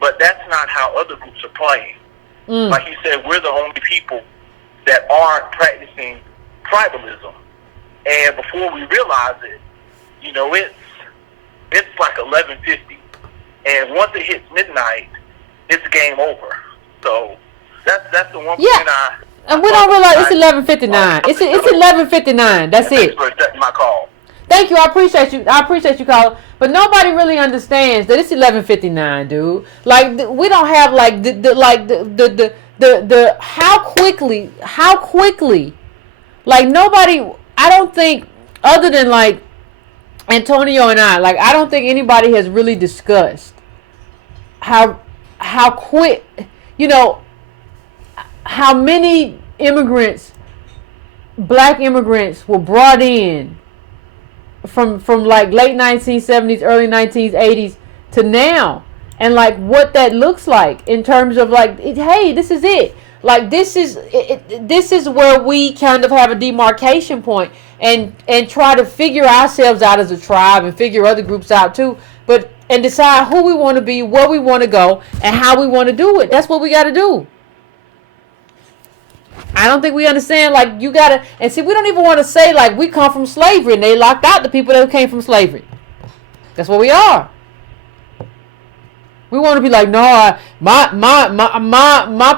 But that's not how other groups are playing. Like you said, we're the only people that aren't practicing tribalism. And before we realize it, it's like 11:50. And once it hits midnight, it's game over. So that's the one point and we don't realize it's 11:59. It's 11:59. That's it. For accepting my call. Thank you. I appreciate you, caller. But nobody really understands that it's 11:59, dude. Like we don't have like the how quickly. Like nobody. I don't think other than like Antonio and I don't think anybody has really discussed how quick, how many immigrants, black immigrants, were brought in from like late 1970s, early 1980s to now, and like what that looks like in terms of like, hey, this is it. Like this is where we kind of have a demarcation point and try to figure ourselves out as a tribe and figure other groups out too, and decide who we want to be, where we want to go, and how we want to do it. That's what we got to do. I don't think we understand, like, you got to, and see, we don't even want to say, like, we come from slavery, and they locked out the people that came from slavery. That's what we are. We want to be like, no, my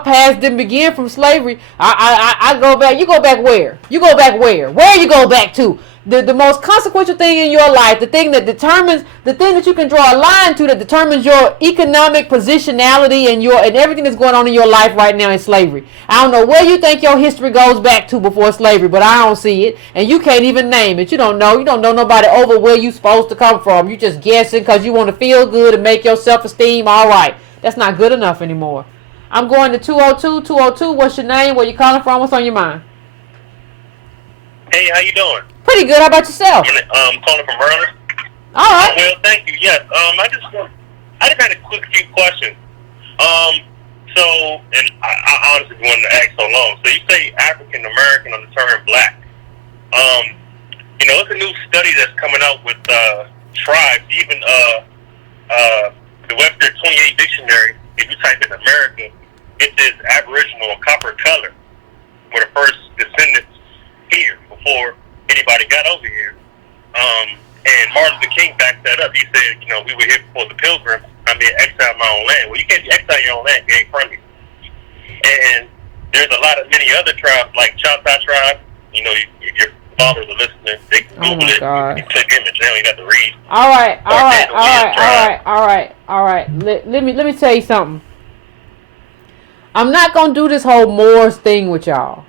past didn't begin from slavery. I go back. You go back where? You go back where? Where you go back to? The most consequential thing in your life, the thing that determines, the thing that you can draw a line to that determines your economic positionality and everything that's going on in your life right now is slavery. I don't know where you think your history goes back to before slavery, but I don't see it, and you can't even name it. You don't know nobody over where you supposed to come from. You just guessing because you want to feel good and make your self-esteem all right. That's not good enough anymore. I'm going to 202. What's your name? Where you calling from? What's on your mind? Hey, how you doing? Pretty good. How about yourself? I'm calling from Maryland. All right. Well, thank you. Yes. I just had a quick few questions. So, and I honestly wanted to ask so long. So you say African American on the term black. It's a new study that's coming out with tribes. Even the Webster 28 dictionary, if you type in America, it says Aboriginal or copper color were the first descendants here before anybody got over here. And Martin Luther King backed that up. He said, we were here before the Pilgrims. I mean, exile my own land. Well, you can't exile your own land if you ain't from here. And there's many other tribes, like Choctaw tribe. If your fathers are listening, they can Google it. God. You click image, they don't even have to read. All right. Let me tell you something. I'm not gonna do this whole Moors thing with y'all.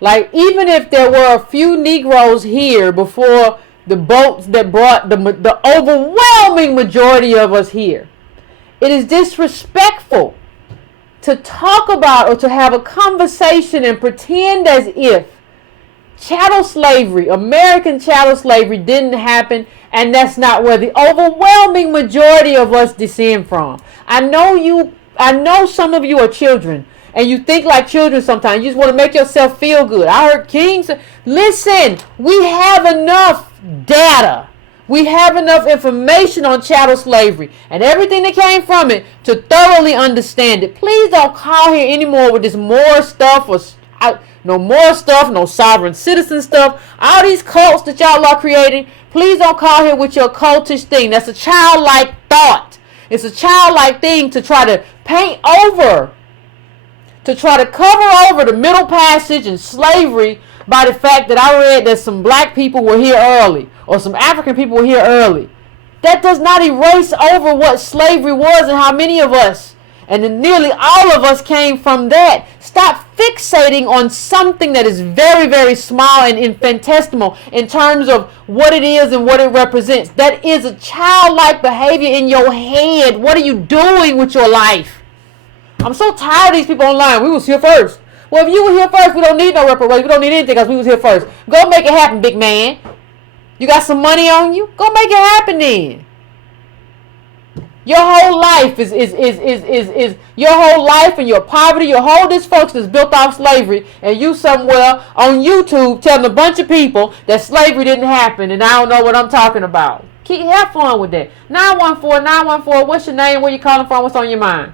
Like, even if there were a few Negroes here before the boats that brought the overwhelming majority of us here, it is disrespectful to talk about or to have a conversation and pretend as if chattel slavery, American chattel slavery, didn't happen, and that's not where the overwhelming majority of us descend from. I know some of you are children, and you think like children sometimes. You just want to make yourself feel good. I heard King say, listen, we have enough data. We have enough information on chattel slavery and everything that came from it to thoroughly understand it. Please don't call here anymore with this more stuff or no more stuff, no sovereign citizen stuff. All these cults that y'all are creating, please don't call here with your cultish thing. That's a childlike thought. It's a childlike thing to try to paint over to try to cover over the Middle Passage and slavery by the fact that I read that some black people were here early or some African people were here early. That does not erase over what slavery was and how many of us, and then nearly all of us, came from that. Stop fixating on something that is very, very small and infinitesimal in terms of what it is and what it represents. That is a childlike behavior in your head. What are you doing with your life? I'm so tired of these people online. We was here first. Well, if you were here first, we don't need no reparations. We don't need anything because we was here first. Go make it happen, big man. You got some money on you? Go make it happen then. Your whole life is your whole life and your poverty, your whole dysfunction is built off slavery, and you somewhere on YouTube telling a bunch of people that slavery didn't happen, and I don't know what I'm talking about. Have fun with that. 914, what's your name? Where you calling from? What's on your mind?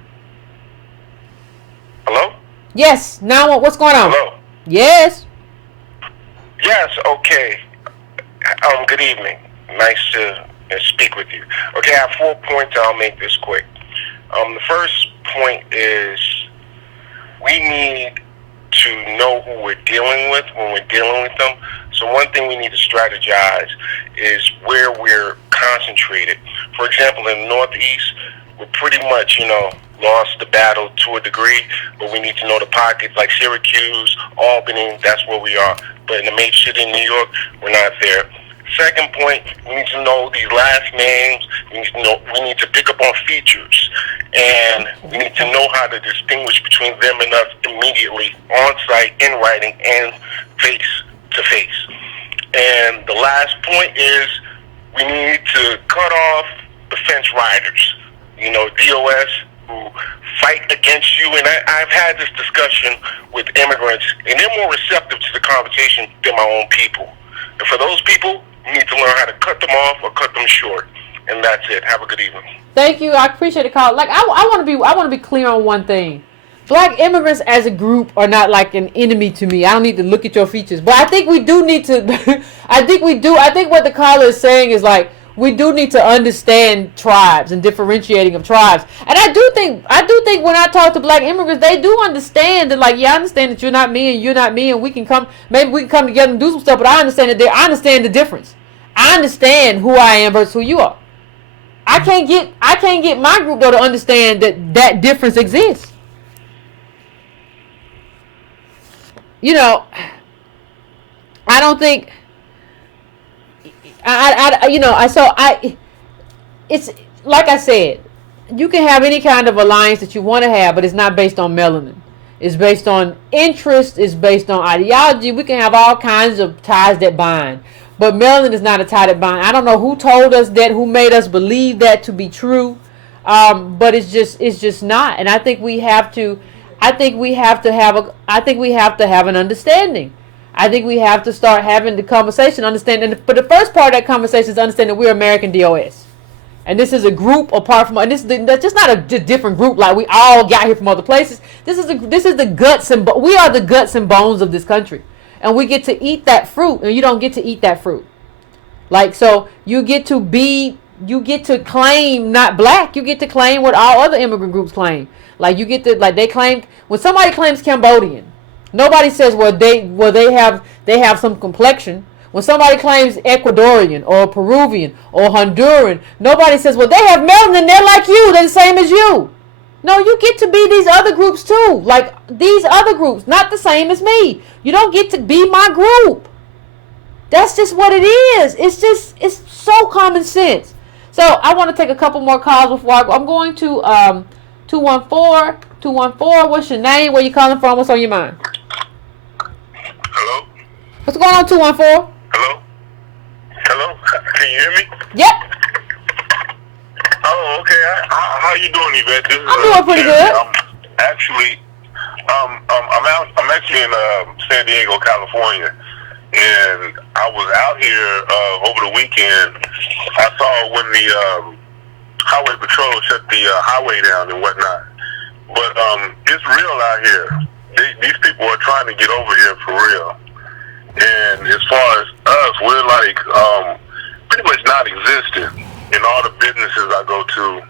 Hello? Yes, what's going on? Hello? Yes. Yes, okay. Good evening. Nice to speak with you. Okay, I have 4 points. I'll make this quick. The first point is we need to know who we're dealing with when we're dealing with them. So one thing we need to strategize is where we're concentrated. For example, in the Northeast, we're pretty much, lost the battle to a degree, but we need to know the pockets like Syracuse, Albany, that's where we are. But in the major city in New York, we're not there. Second point, we need to know these last names. We need to pick up on features, and we need to know how to distinguish between them and us immediately, on site, in writing, and face to face. And the last point is we need to cut off the fence riders, DOS, who fight against you. And I've had this discussion with immigrants, and they're more receptive to the conversation than my own people. And for those people, you need to learn how to cut them off or cut them short. And that's it. Have a good evening. Thank you. I appreciate the call. Like I want to be clear on one thing. Black immigrants as a group are not like an enemy to me. I don't need to look at your features, but I think we do need to. I think what the caller is saying is like we do need to understand tribes and differentiating of tribes. And I do think when I talk to black immigrants, they do understand that, like, yeah, I understand that you're not me and you're not me, and maybe we can come together and do some stuff. But I understand I understand the difference. I understand who I am versus who you are. I can't get my group though to understand that difference exists. I don't think. It's like I said, you can have any kind of alliance that you want to have, but it's not based on melanin. It's based on interest. It's based on ideology. We can have all kinds of ties that bind, but melanin is not a tie that bind. I don't know who told us that, who made us believe that to be true, but it's just not. And I think we have to have an understanding. I think we have to start having the conversation, understanding. But the first part of that conversation is understanding that we're American DOS. And this is a group apart from, and that's just not a different group like we all got here from other places. This is the guts and we are the guts and bones of this country, and we get to eat that fruit, and you don't get to eat that fruit. Like, so you get to claim not black, you get to claim what all other immigrant groups claim. Like you get to, like they claim, when somebody claims Cambodian, nobody says they have some complexion. When somebody claims Ecuadorian or Peruvian or Honduran, nobody says, well, they have melanin, they're like you, they're the same as you. No, you get to be these other groups too. Like these other groups, not the same as me. You don't get to be my group. That's just what it is. It's so common sense. So I want to take a couple more calls before I go. I'm going to 214, what's your name? Where you calling from? What's on your mind? Hello? What's going on, 214? Hello? Hello? Can you hear me? Yep. Oh, okay. How you doing, Yvette? I'm doing pretty good. I'm actually in San Diego, California, and I was out here over the weekend. I saw when the highway patrol shut the highway down and whatnot. But it's real out here. These people are trying to get over here for real. And as far as us, we're like pretty much non-existent in all the businesses I go to.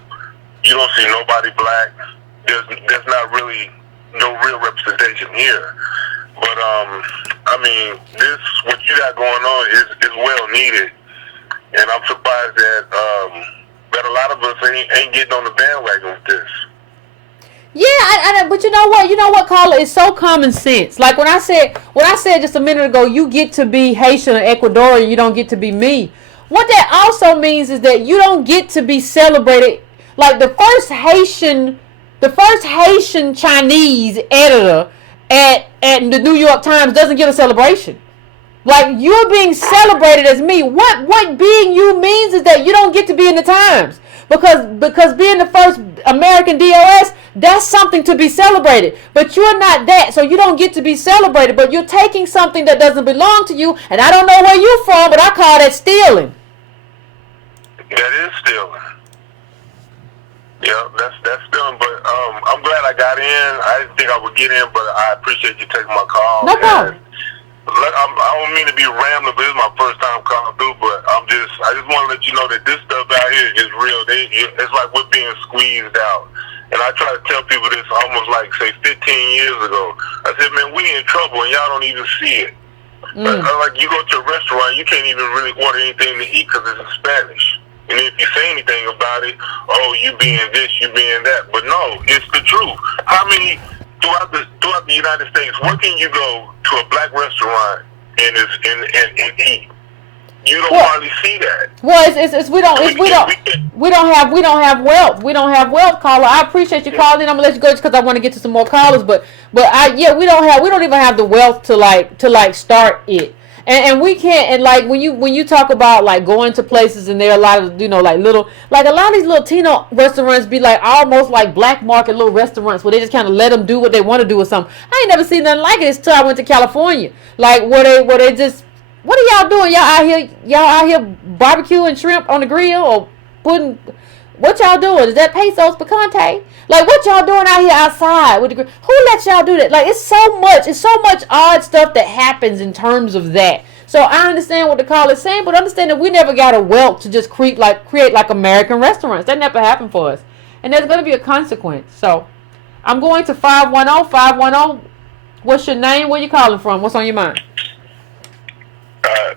You don't see nobody black. There's not really no real representation here. But I mean, this what you got going on is well needed, and I'm surprised that that a lot of us ain't getting on the bandwagon with this. Yeah, but you know what, Carla, it's so common sense. Like when I said just a minute ago, you get to be Haitian or Ecuadorian, you don't get to be me. What that also means is that you don't get to be celebrated. Like the first Haitian Chinese editor at the New York Times doesn't get a celebration. Like you're being celebrated as me. What being you means is that you don't get to be in the Times. Because being the first American DOS, that's something to be celebrated. But you're not that, so you don't get to be celebrated. But you're taking something that doesn't belong to you, and I don't know where you're from, but I call that stealing. That is stealing. Yeah, that's stealing. But I'm glad I got in. I didn't think I would get in, but I appreciate you taking my call. No problem. I don't mean to be rambling, but it's my first time calling through. But I just want to let you know that this stuff out here is real. It's like we're being squeezed out. And I try to tell people this almost like, say, 15 years ago. I said, man, we in trouble, and y'all don't even see it. Like you go to a restaurant, you can't even really order anything to eat because it's in Spanish. And if you say anything about it, oh, you being this, you being that. But no, it's the truth. How many throughout the United States, where can you go to a black restaurant and eat? You don't hardly see that. Well, we don't have wealth. We don't have wealth, caller. I appreciate you calling in. I'm gonna let you go just because I want to get to some more callers. But we don't even have the wealth to start it. And we can't, and like when you talk about like going to places and there are a lot of a lot of these little Latino restaurants be like almost like black market little restaurants where they just kind of let them do what they want to do or something. I ain't never seen nothing like it until I went to California. Like where they just, what are y'all doing? Y'all out here barbecuing shrimp on the grill or putting, what y'all doing? Is that pesos picante? Like what y'all doing out here outside with the grill? Who let y'all do that? Like it's so much odd stuff that happens in terms of that. So I understand what the call is saying, but understand that we never got a wealth to just create like American restaurants. That never happened for us. And there's going to be a consequence. So I'm going to 510. What's your name? Where you calling from? What's on your mind?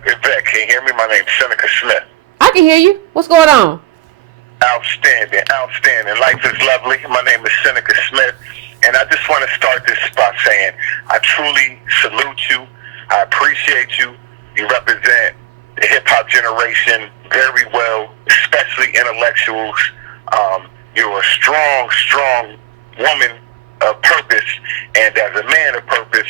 Yvette, can you hear me? My name's Seneca Smith. I can hear you. What's going on? Outstanding. Life is lovely. My name is Seneca Smith, and I just want to start this by saying I truly salute you. I appreciate you. You represent the hip-hop generation very well, especially intellectuals. You're a strong woman of purpose, and as a man of purpose,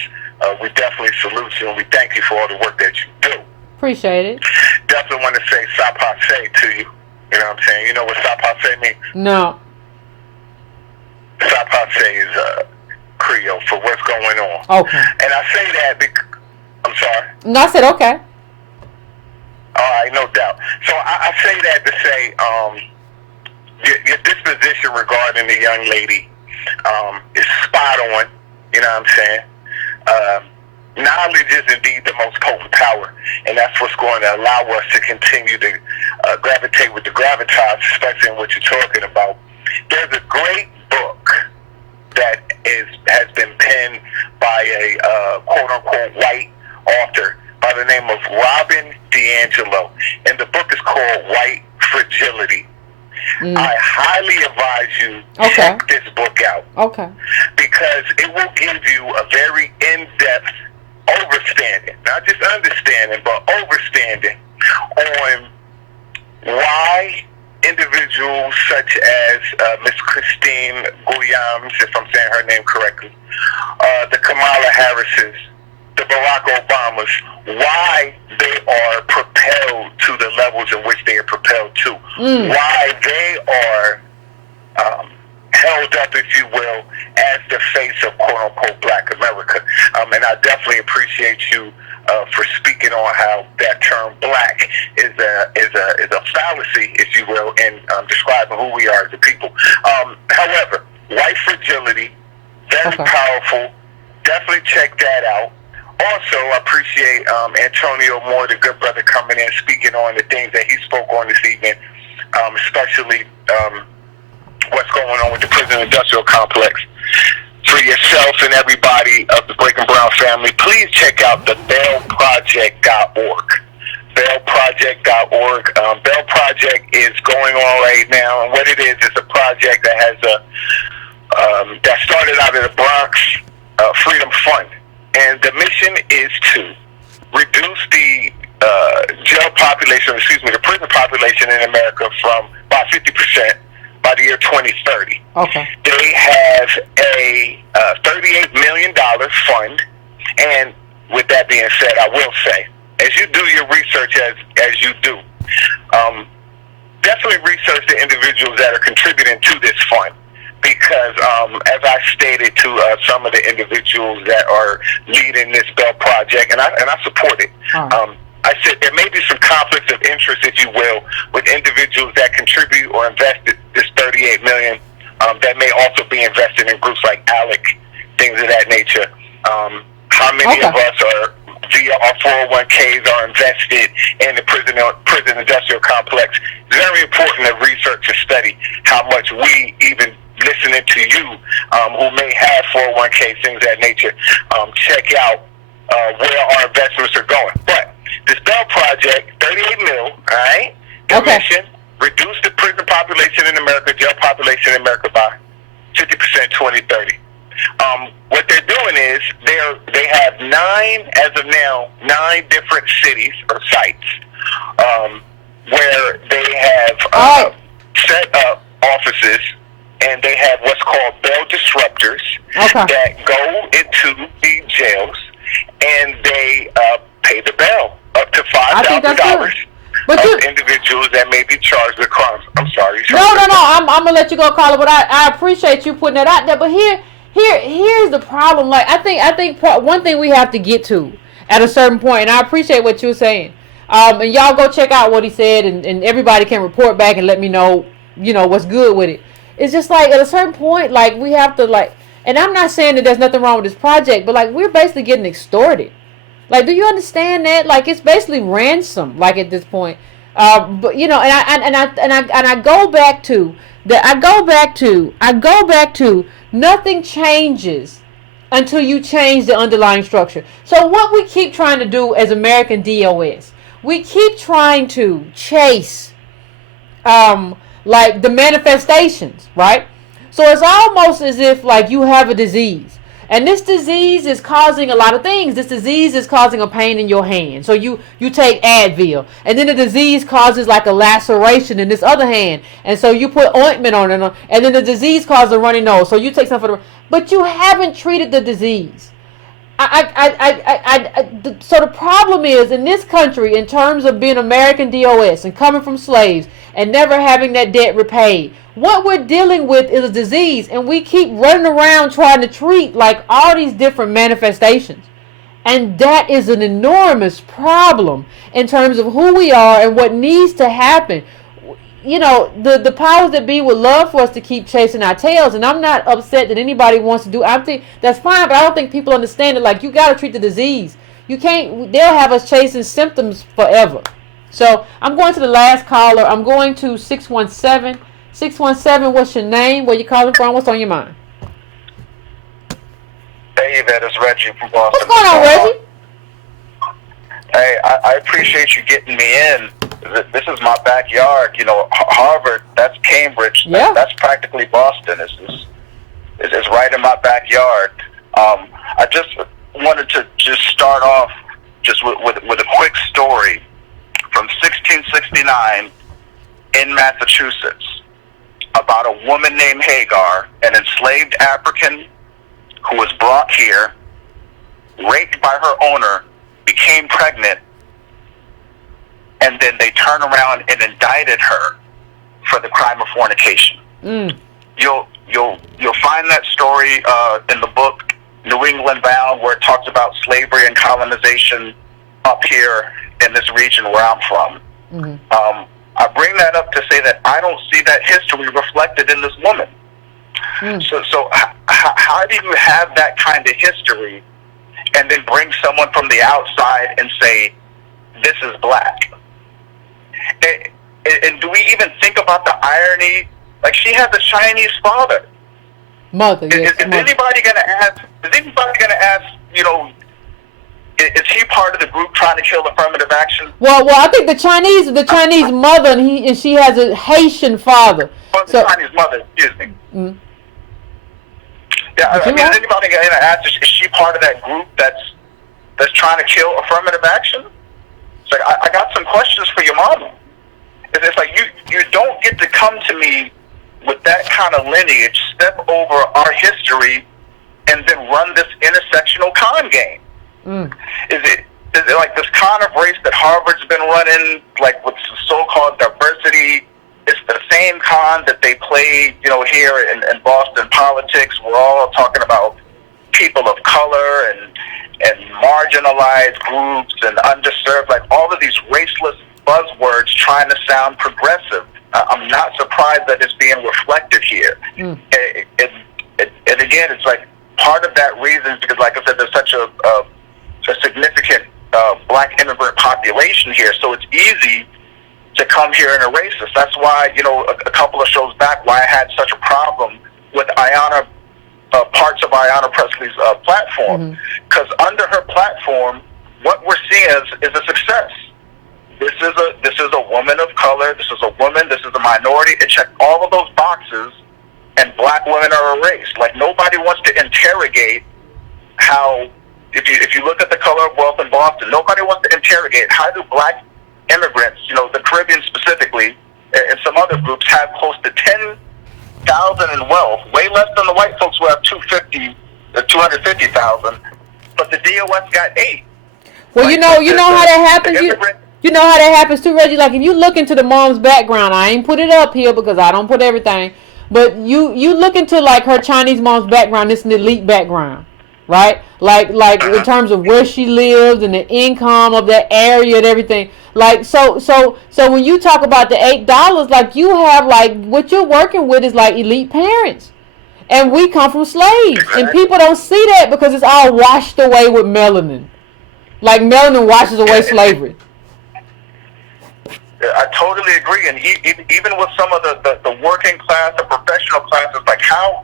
we definitely salute you, and we thank you for all the work that you do. Appreciate it. Definitely want to say sapase to you. You know what I'm saying? You know what sapase means? No. Sapase is Creole for what's going on. Okay. And I say that because, I'm sorry? No, I said okay. All right, no doubt. So I say that to say your disposition regarding the young lady is spot on. You know what I'm saying? Knowledge is indeed the most potent power, and that's what's going to allow us to continue to gravitate with the gravitas, especially in what you're talking about. There's a great book that has been penned by a quote-unquote white author by the name of Robin DiAngelo, and the book is called White Fragility. I highly advise you to check this book out. Okay. Because it will give you a very in-depth overstanding, not just understanding, but overstanding on why individuals such as Miss Christine Guillaumes, if I'm saying her name correctly, the Kamala Harrises, the Barack Obamas, why they are propelled to the levels in which they are propelled to, why they are held up, if you will, as the face of quote-unquote Black America. And I definitely appreciate you for speaking on how that term Black is a fallacy, if you will, in describing who we are as a people. However, White Fragility, very powerful. Definitely check that out. Also, I appreciate Antonio Moore, the good brother, coming in, speaking on the things that he spoke on this evening, especially what's going on with the prison industrial complex. for yourself and everybody of the Breaking Brown family, please check out the bailproject.org. Bailproject.org. Bail Project is going on right now, and what it is a project that has that started out of the Bronx Freedom Fund, and the mission is to reduce the the prison population in America from about 50% by the year 2030. Okay. They have a $38 million fund, and with that being said, I will say, as you do your research as you do, definitely research the individuals that are contributing to this fund, because as I stated to some of the individuals that are leading this Bail Project, and I support it. I said there may be some conflicts of interest, if you will, with individuals that contribute or invest this $38 million that may also be invested in groups like ALEC, things of that nature. How many of us are via our 401ks are invested in the prison industrial complex? It's very important to research and study how much we, even listening to you, who may have 401ks, things of that nature, check out where our investments are going. But this Bell Project, 38 mil, all right? The mission, reduce the prison population in America, jail population in America by 50% 2030. What they're doing is they have as of now, 9 different cities or sites where they have set up offices, and they have what's called bail disruptors that go into the jails, and they pay the bail up to $5,000 of individuals that may be charged with crimes. I'm sorry. No. I'm gonna let you go, Carla. But I appreciate you putting that out there. But here's the problem. Like I think one thing we have to get to at a certain point, and I appreciate what you're saying. And y'all go check out what he said, and everybody can report back and let me know, what's good with it. It's just like at a certain point, like we have to like, and I'm not saying that there's nothing wrong with this project, but like we're basically getting extorted. Like, do you understand that? Like, it's basically ransom. Like at this point, but and I go back to that. I go back to nothing changes until you change the underlying structure. So what we keep trying to do as American DOS, we keep trying to chase, like the manifestations, right? So it's almost as if like you have a disease. And this disease is causing a lot of things. This disease is causing a pain in your hand. So you take Advil. And then the disease causes like a laceration in this other hand. And so you put ointment on it. And then the disease causes a runny nose. So you take something. But you haven't treated the disease. So the problem is in this country, in terms of being American DOS and coming from slaves and never having that debt repaid, what we're dealing with is a disease, and we keep running around trying to treat like all these different manifestations. And that is an enormous problem in terms of who we are and what needs to happen. The powers that be would love for us to keep chasing our tails, and I'm not upset that anybody wants to do. I think that's fine, but I don't think people understand it. Like, you got to treat the disease. You can't. They'll have us chasing symptoms forever. So I'm going to the last caller. I'm going to 617. 617. What's your name? Where you calling from? What's on your mind? Hey, Yvette, it's Reggie from Boston. What's going on, Reggie? Hey, I appreciate you getting me in. This is my backyard. Harvard, that's Cambridge. Yeah. That's practically Boston. It's right in my backyard. I just wanted to start off just with a quick story from 1669 in Massachusetts about a woman named Hagar, an enslaved African who was brought here, raped by her owner, became pregnant, and then they turned around and indicted her for the crime of fornication. You'll find that story in the book New England Bound, where it talks about slavery and colonization up here in this region where I'm from. I bring that up to say that I don't see that history reflected in this woman. So how do you have that kind of history and then bring someone from the outside and say, this is black? And do we even think about the irony? Like, she has a Chinese father. Mother, yes. Is anybody going to ask? Is anybody going to ask? Is he part of the group trying to kill affirmative action? Well, I think the Chinese mother, and she has a Haitian father. The Chinese mother, excuse me. Mm-hmm. Yeah, is anybody going to ask? Is she part of that group that's trying to kill affirmative action? It's like I got some questions for your mama. It's like you don't get to come to me with that kind of lineage, step over our history, and then run this intersectional con game. Is it like this con of race that Harvard's been running, like with so-called diversity? It's the same con that they played, here in Boston politics. We're all talking about people of color and marginalized groups and underserved, like all of these raceless buzzwords trying to sound progressive. I'm not surprised that it's being reflected here. And again, it's like part of that reason is because, like I said, there's such a significant black immigrant population here, so it's easy to come here and erase us. That's why, a couple of shows back, why I had such a problem with Ayanna, parts of Ayanna Presley's platform, because under her platform, what we're seeing is a success. This is a woman of color. This is a woman. This is a minority. It checked all of those boxes, and black women are erased. Like, nobody wants to interrogate how. If you look at the color of wealth in Boston, nobody wants to interrogate how do black immigrants, the Caribbean specifically, and some other groups have close to 10,000 in wealth, way less than the white folks who have 250,000, but the DOS got 8. Well, you know how that happens. You know how that happens too, Reggie. Like, if you look into the mom's background, I ain't put it up here because I don't put everything, but you look into like her Chinese mom's background. It's an elite background. Right, like in terms of where she lives and the income of that area and everything. Like so when you talk about the $8, like you have like what you're working with is like elite parents, and we come from slaves, and people don't see that because it's all washed away with melanin. Like melanin washes away slavery. I totally agree, and even with some of the working class, the professional classes, like how.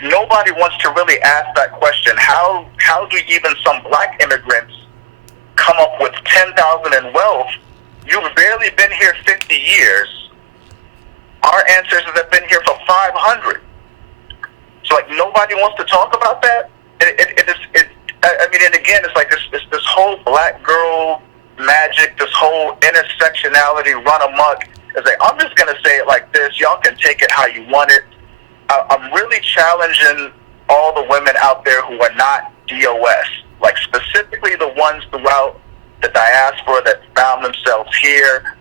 Nobody wants to really ask that question. How do even some black immigrants come up with 10,000 in wealth? You've barely been here 50 years. Our ancestors have been here for 500. So like nobody wants to talk about that. And again, it's like this whole black girl magic, this whole intersectionality run amok. It's like, I'm just gonna say it like this. Y'all can take it how you want it. I'm really challenging all the women out there who are not DOS, like specifically the ones throughout the diaspora that found themselves here.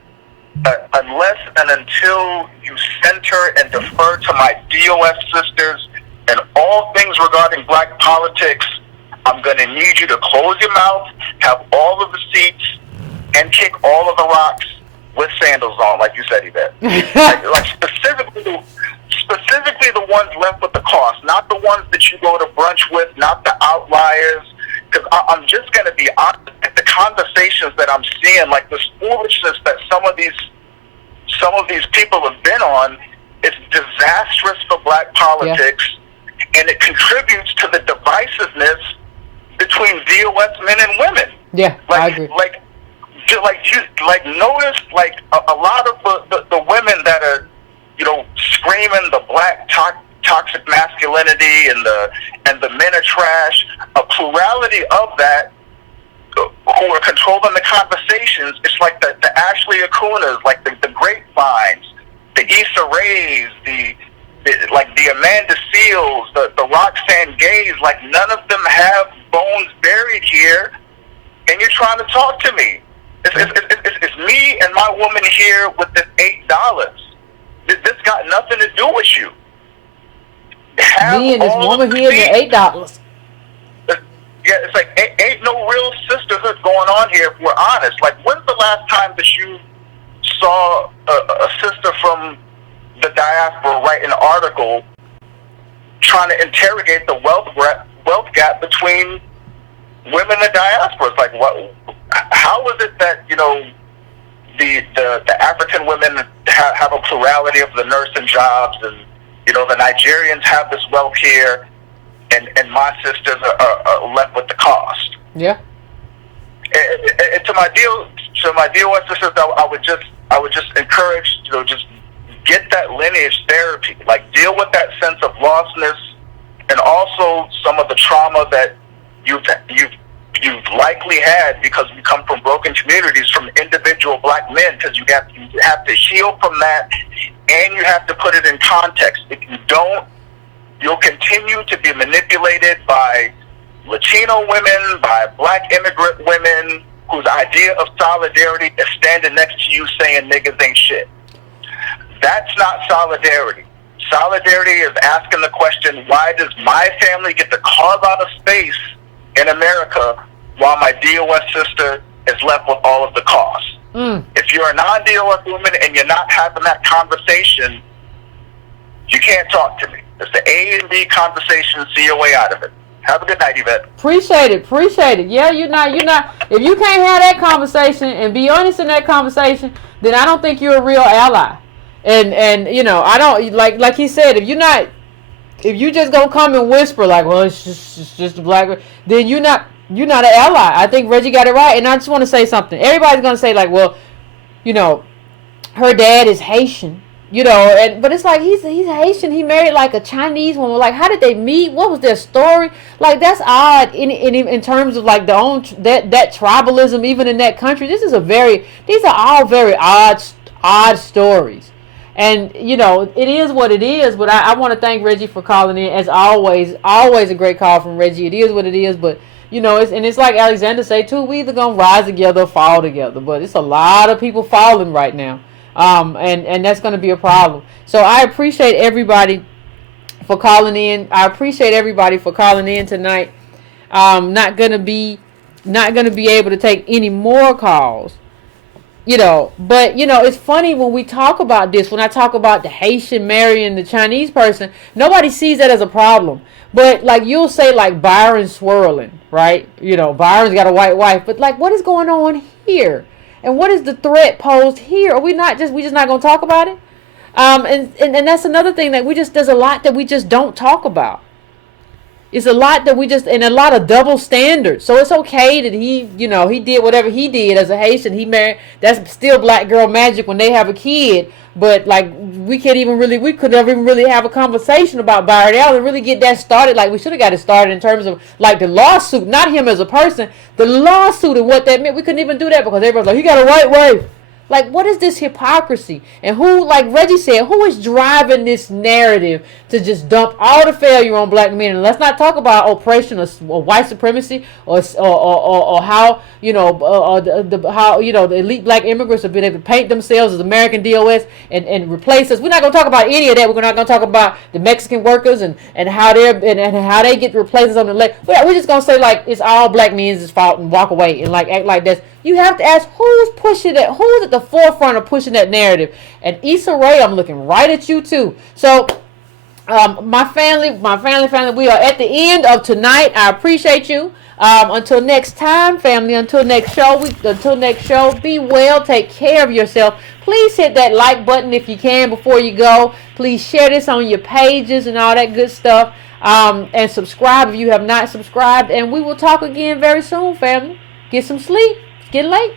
Unless and until you center and defer to my DOS sisters and all things regarding black politics, I'm going to need you to close your mouth, have all of the seats, and kick all of the rocks with sandals on, like you said, Yvette. like specifically the ones left with the cost, not the ones that you go to brunch with, not the outliers. Because I'm just going to be honest, the conversations that I'm seeing, like this foolishness that some of these people have been on, it's disastrous for black politics, and it contributes to the divisiveness between DOS men and women. Yeah, I agree. Notice a lot of the women that are, screaming the black toxic masculinity and the men are trash. A plurality of that who are controlling the conversations. It's like the Ashley Acunas, like the Grapevines, the Issa Raes, the Amanda Seals, the Roxanne Gays. Like none of them have bones buried here, and you're trying to talk to me. It's me and my woman here with this $8. This got nothing to do with you. Me and this woman here and $8. Yeah, it's like ain't no real sisterhood going on here if we're honest. Like, when's the last time that you saw a sister from the diaspora write an article trying to interrogate the wealth gap between women in the diaspora? It's like, how is it that, the African women have a plurality of the nursing jobs You know, the Nigerians have this wealth here, and my sisters are left with the cost. Yeah. And to my dear West sisters, I would just encourage, you know, just get that lineage therapy. Like, deal with that sense of lostness, and also some of the trauma that you've likely had because you come from broken communities, from individual black men, because you have to heal from that, and you have to put it in context. If you don't, you'll continue to be manipulated by Latino women, by black immigrant women whose idea of solidarity is standing next to you saying niggas ain't shit. That's not solidarity. Solidarity is asking the question, why does my family get to carve out a space in America while my DOS sister is left with all of the costs? If you're a non-DOS woman and you're not having that conversation, you can't talk to me. It's the A and B conversation, see your way out of it. Have a good night, Yvette. Appreciate it. Yeah, you're not. If you can't have that conversation and be honest in that conversation, then I don't think you're a real ally. And you know, I don't like he said, if you just gonna come and whisper like, well, it's just a black, then you're not an ally. I think Reggie got it right. And I just want to say something. Everybody's gonna say like, well, you know, her dad is Haitian. You know, but it's like he's Haitian. He married like a Chinese woman. Like, how did they meet? What was their story? Like, that's odd in terms of like that tribalism, even in that country. These are all very odd stories. And you know, it is what it is. But I want to thank Reggie for calling in, as always. Always a great call from Reggie. It is what it is. But you know, it's like Alexander say too. We either gonna rise together or fall together. But it's a lot of people falling right now. And that's going to be a problem. So I appreciate everybody for calling in. I appreciate everybody for calling in tonight. Not going to be able to take any more calls. You know, but you know, it's funny when we talk about this. When I talk about the Haitian marrying the Chinese person, nobody sees that as a problem. But like you'll say, like Byron swirling, right? You know, Byron's got a white wife, but like, what is going on here? And what is the threat posed here? Are we just not going to talk about it? And that's another thing that there's a lot that we just don't talk about. It's a lot that and a lot of double standards. So it's okay that he did whatever he did as a Haitian. He married, that's still black girl magic when they have a kid. But like, we could never even really have a conversation about Byron Allen and really get that started. Like, we should have got it started in terms of like the lawsuit, not him as a person, the lawsuit and what that meant. We couldn't even do that because everybody's like, he got a white wife. Like, what is this hypocrisy? And who, like Reggie said, who is driving this narrative to just dump all the failure on black men? And let's not talk about oppression or white supremacy or how, you know, how, you know, the elite black immigrants have been able to paint themselves as American DOS and replace us. We're not going to talk about any of that. We're not going to talk about the Mexican workers and how how they get replaced on the left. We're just going to say like it's all black men's fault and walk away and like act like this. You have to ask who's pushing that, who's at the forefront of pushing that narrative. And Issa Rae, I'm looking right at you too. So my family, we are at the end of tonight. I appreciate you. Until next time, family, until next show, be well, take care of yourself. Please hit that like button if you can before you go. Please share this on your pages and all that good stuff. And subscribe if you have not subscribed. And we will talk again very soon, family. Get some sleep. It's getting late.